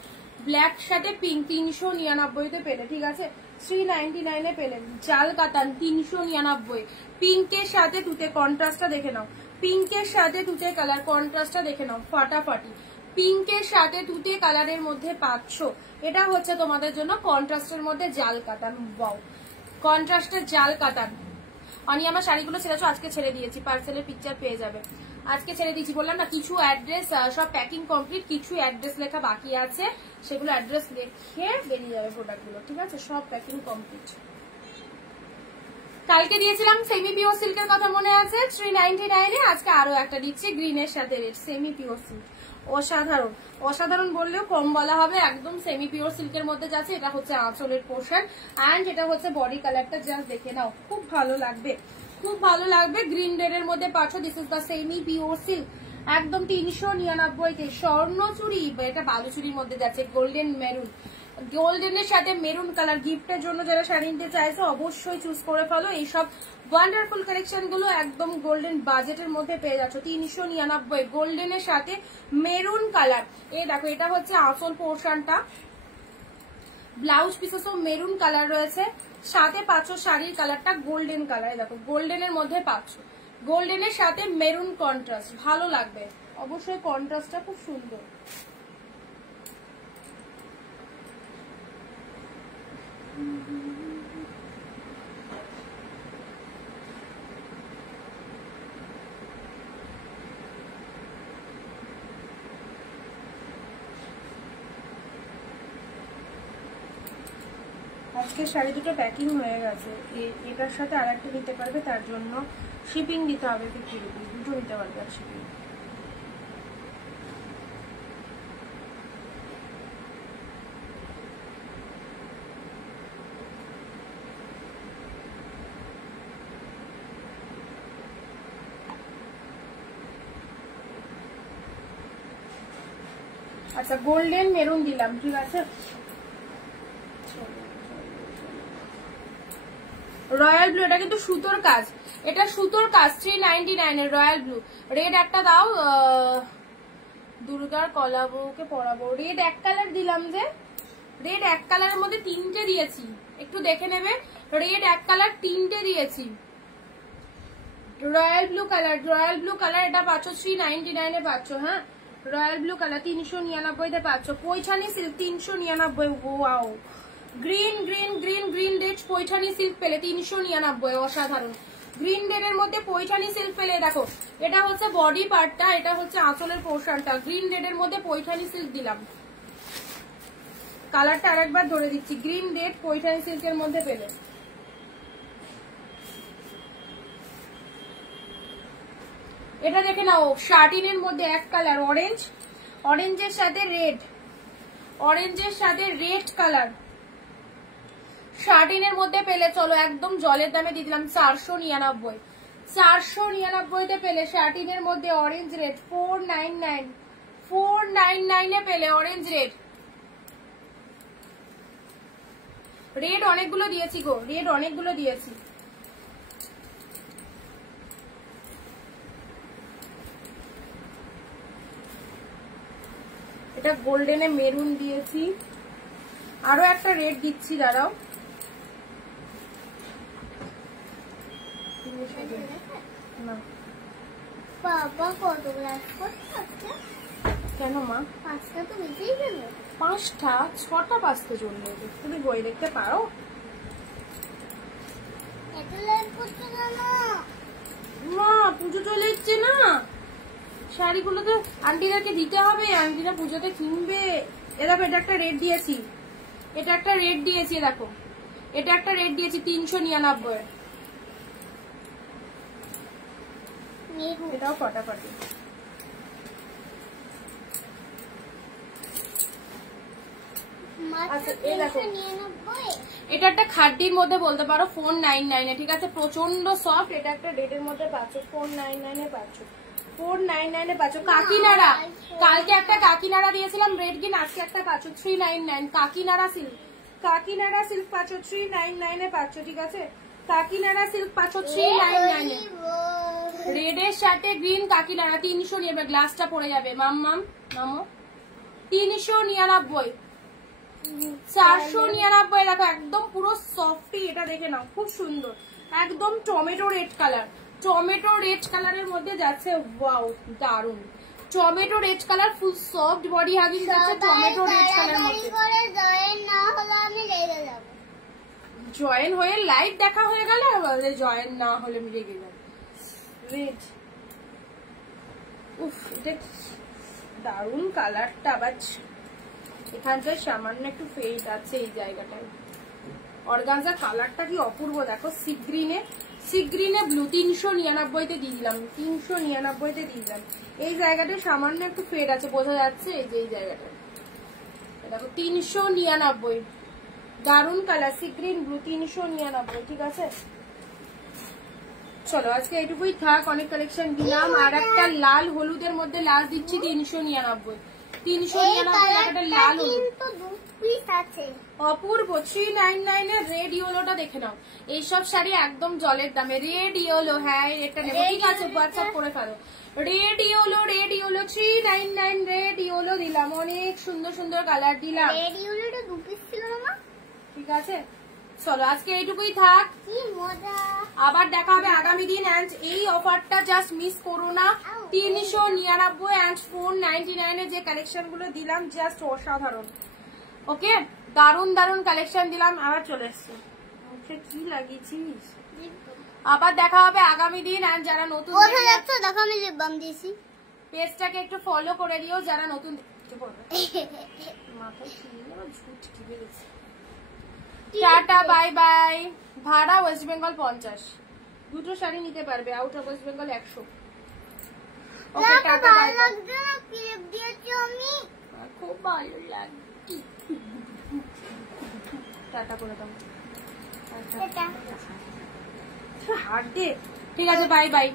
ব্ল্যাক সাথে পিঙ্ক 399 তে পেলে, ঠিক আছে। 399 এ পেলেন। জাল কাতান 399, পিঙ্কের সাথে তুতে কন্ট্রাস্টটা দেখে নাও, পিঙ্কের সাথে তুতে কালার কন্ট্রাস্টটা দেখে নাও, ফাটাফাটি। পিঙ্কের সাথে তুতে কালারের মধ্যে পাচ্ছ, এটা হচ্ছে তোমাদের জন্য কন্ট্রাস্টের মধ্যে জাল কাতান। ওয়াও, কন্ট্রাস্টের জাল কাতান। আমি আমার শাড়িগুলো ছেড়েছো, আজকে ছেড়ে দিয়েছি, পার্সেলের পিকচার পেয়ে যাবে। আজকে ছেড়ে দিয়েছি, বললাম না কিছু অ্যাড্রেস সব প্যাকিং কমপ্লিট, কিছু অ্যাড্রেস লেখা বাকি আছে, সেগুলো অ্যাড্রেস লিখে বেরিয়ে যাবে প্রোডাক্টগুলো, ঠিক আছে, সব প্যাকিং কমপ্লিট। কালকে দিয়েছিলাম সেমি পিওর সিল্কের কথা মনে আছে, 399 এ। আজকে আরো একটা দিচ্ছি গ্রিনের সাথে রেড, সেমি পিওর সিল্ক, অসাধারণ, অসাধারণ বললেও কম বলা হবে, একদম সেমি পিওর সিল্কের মধ্যে যাচ্ছে। এটা হচ্ছে আঁচলের পোর্শন, অ্যান্ড এটা হচ্ছে বডি কালারটা, জাস্ট দেখে নাও, খুব ভালো লাগবে, খুব ভালো লাগবে। গ্রিন রেড এর মধ্যে পাচ্ছ, this is the semi pure silk, একদম 399 তে। স্বর্ণ চুড়ি, এটা বালু চুরির মধ্যে যাচ্ছে, গোল্ডেন মেরুন, গোল্ডেনের সাথে মেরুন কালার। গিফটের জন্য যারা শাড়ি নিতে চাইছো অবশ্যই চুজ করে ফেলো। এইসব ওয়ান্ডারফুল কালেকশন গুলো একদম গোল্ডেন বাজেটের মধ্যে পেয়ে যাচ্ছ, 399, গোল্ডেনের সাথে মেরুন কালার। এই দেখো এটা হচ্ছে আঁচল পোর্শনটা, ব্লাউজ পিসেসও মেরুন কালার রয়েছে, সাথে পাচ্ছ শাড়ির কালারটা গোল্ডেন কালার। দেখো গোল্ডেনের মধ্যে পাচ্ছ, গোল্ডেনের সাথে মেরুন কন্ট্রাস্ট, ভালো লাগবে অবশ্যই, কন্ট্রাস্টটা খুব সুন্দর। আজকে শাড়ি দুটো প্যাকিং হয়ে গেছে, এটার সাথে আর একটা নিতে পারবে, তার জন্য শিপিং দিতে হবে 50 রুপিস, দুটো নিতে পারবে আর শিপিং। আচ্ছা গোল্ডেন মেরুন দিলাম, ঠিক আছে। রয়্যাল ব্লু, এটা কিন্তু সুতোর কাজ, এটা সুতোর কাজ, 399 এর রয়্যাল ব্লু। রেড একটা দাও, দুর্গার কলা বউকে পরাবো। রেড এক কালার দিলাম, যে রেড এক কালারের মধ্যে 3টে দিয়েছি, একটু দেখে নেবে। রেড এক কালার 3টে দিয়েছি। Royal blue colour, royal blue colour এটা পাচ্ছ 399 এ পাচ্ছ। হ্যাঁ রয়্যাল ব্লু কালার 399 তে পাচ্ছ। Paithani silk 399। Wow, green green green green red Paithani silk পেলে 399, অসাধারণ। গ্রিন রেড এর মধ্যে পৈঠানি সিল্ক পেলে, দেখো এটা হচ্ছে বডি পার্টটা, এটা হচ্ছে আঁচলের পোর্শনটা। গ্রিন রেড এর মধ্যে পৈঠানি সিল্ক দিলাম। কালারটা আরেকবার ধরে দিচ্ছি, গ্রিন রেড পৈঠানি সিল্কের মধ্যে পেলে। এটা দেখে নাও, শার্টিনের মধ্যে এক কালার অরেঞ্জ, অরেঞ্জের সাথে রেড, অরেঞ্জের সাথে রেড কালার শার্টিনের মধ্যে পেলে। চলো একদম জলের দামে দিয়ে দিলাম 499, 499 তে পেলে শার্টিনের মধ্যে অরেঞ্জ রেড। 499, 499 এ পেলে অরেঞ্জ রেড। রেড অনেকগুলো দিয়েছি গো, রেড অনেকগুলো দিয়েছি। এটা গোল্ডেনে মেরুন দিয়েছি, আরো একটা রেড দিচ্ছি, দাঁড়াও। বাবা কত গ্লাস করতে? কেন মা? 5টা তো বেঁচেই গেল। 5টা 6টা বাজতে চললো, তুমি বই দেখতে পারো? এত লেট করতে কেন মা? পুজো চলে এসছে না, শাড়িগুলো তো আন্টিদেরকে দিতে হবে, আন্টিরা পুজোতে কিনবে। এ দেখো এটা একটা রেড দিয়েছি, এটা একটা রেড দিয়েছি, দেখো এটা একটা রেড দিয়েছি 399। এটাও ফটাফটি। আচ্ছা এই দেখো, এটা একটা খাড্ডির মধ্যে বলতে পারো 499 এ, ঠিক আছে, প্রচন্ড সফট। এটা একটা রেডের মধ্যে পাচ্ছ, 499 এ পাচ্ছ, 499 এ পাচ্ছ। কাকিনাড়া, কালকে একটা কাকিনাড়া দিয়েছিলাম রেড গ্রিন, আজকে একটা পাচ্ছ 399। কাকিনাড়া সিল্ক, কাকিনাড়া সিল্ক পাচ্ছ 399 এ পাচ্ছ, ঠিক আছে। কাকিনাড়া সিল্ক পাচ্ছ 399 এ। রেডের সাথে গ্রিন কাকিনাড়া 300 নিয়ে, গ্লাসটা পড়ে যাবে। মাম নামো 399, 499। দেখো একদম পুরো সফটি, এটা দেখে নাও খুব সুন্দর, একদম tomato red colour, tomato red কালারের মধ্যে যাচ্ছে। ওয়াও দারুন, টমেটো রেড কালার, ফুল সফট বডি হাগিং যাচ্ছে টমেটো রেড কালারের মধ্যে। জয়েন না হলে আমি রেগে যাব। জয়েন হয়ে লাইভ দেখা হয়ে গেল, জয়েন না হলে আমি রেগে যাব। রেড, উফ এটা দারুন কালারটা। আবার এখানটায় সামান্য একটু ফেড আছে এই জায়গাটায়। অর্গানজা কালারটা কি অপূর্ব, দেখো সি গ্রিনে, সি গ্রিনে ব্লু 399 তে দিয়ে দিলাম, 399 তে দিয়ে দিলাম। এই জায়গাটায় সামান্য একটু ফেড আছে, বোঝা যাচ্ছে এই যে এই জায়গাটা, দেখো 399। দারুন কালার, সি গ্রিন ব্লু 399, ঠিক আছে। চলো আজকে এইটুকুই থাক, অনেক কালেকশন দিলাম। আর একটা লাল হলুদের মধ্যে লাল দিচ্ছি 399, 399 একটা লাল হলুদ অপূর্ব 399 এর রেড ইয়েলোটা দেখে নাও। এইসব শাড়ি একদম জলের দামে। রেড ইয়েলো, হ্যাঁ এটা নেবো, ঠিক আছে হোয়াটসঅ্যাপ করে ফেলো। Red yellow, red yellow 399, red yellow দিলাম, অনেক সুন্দর সুন্দর কালার দিলাম। রেড ইয়েলোটা 2 পিস ছিল না, ঠিক আছে। চলো আজকে এইটুকুই থাক, কি মজা। আবার দেখা হবে আগামী দিন। এন্ড এই অফারটা জাস্ট মিস করো না। 399 এন্ড 499 এর যে কালেকশন গুলো দিলাম জাস্ট অসাধারণ। ওকে দারুন দারুন কালেকশন দিলাম, আবার চলে এসছে। মুখে কি লাগিয়েছিস? আবার দেখা হবে আগামী দিন। আর যারা নতুন কোথায় যাচ্ছ দেখো, আমি লিপ বাম দিয়েছি। পেজটাকে একটু ফলো করে দিও যারা নতুন। মাথায় ঝুট টিপে গেছে। Tata bye bye. ভাড়া ওয়েস্ট বেঙ্গল 50, দুটো শাড়ি নিতে পারবে, out of West Bengal 100। Okay tata bye bye. Clip দিয়েছি আমি, খুব ভালো লাগে। টাটা করে দাও। এটা হাত দে। ঠিক আছে, বাই বাই।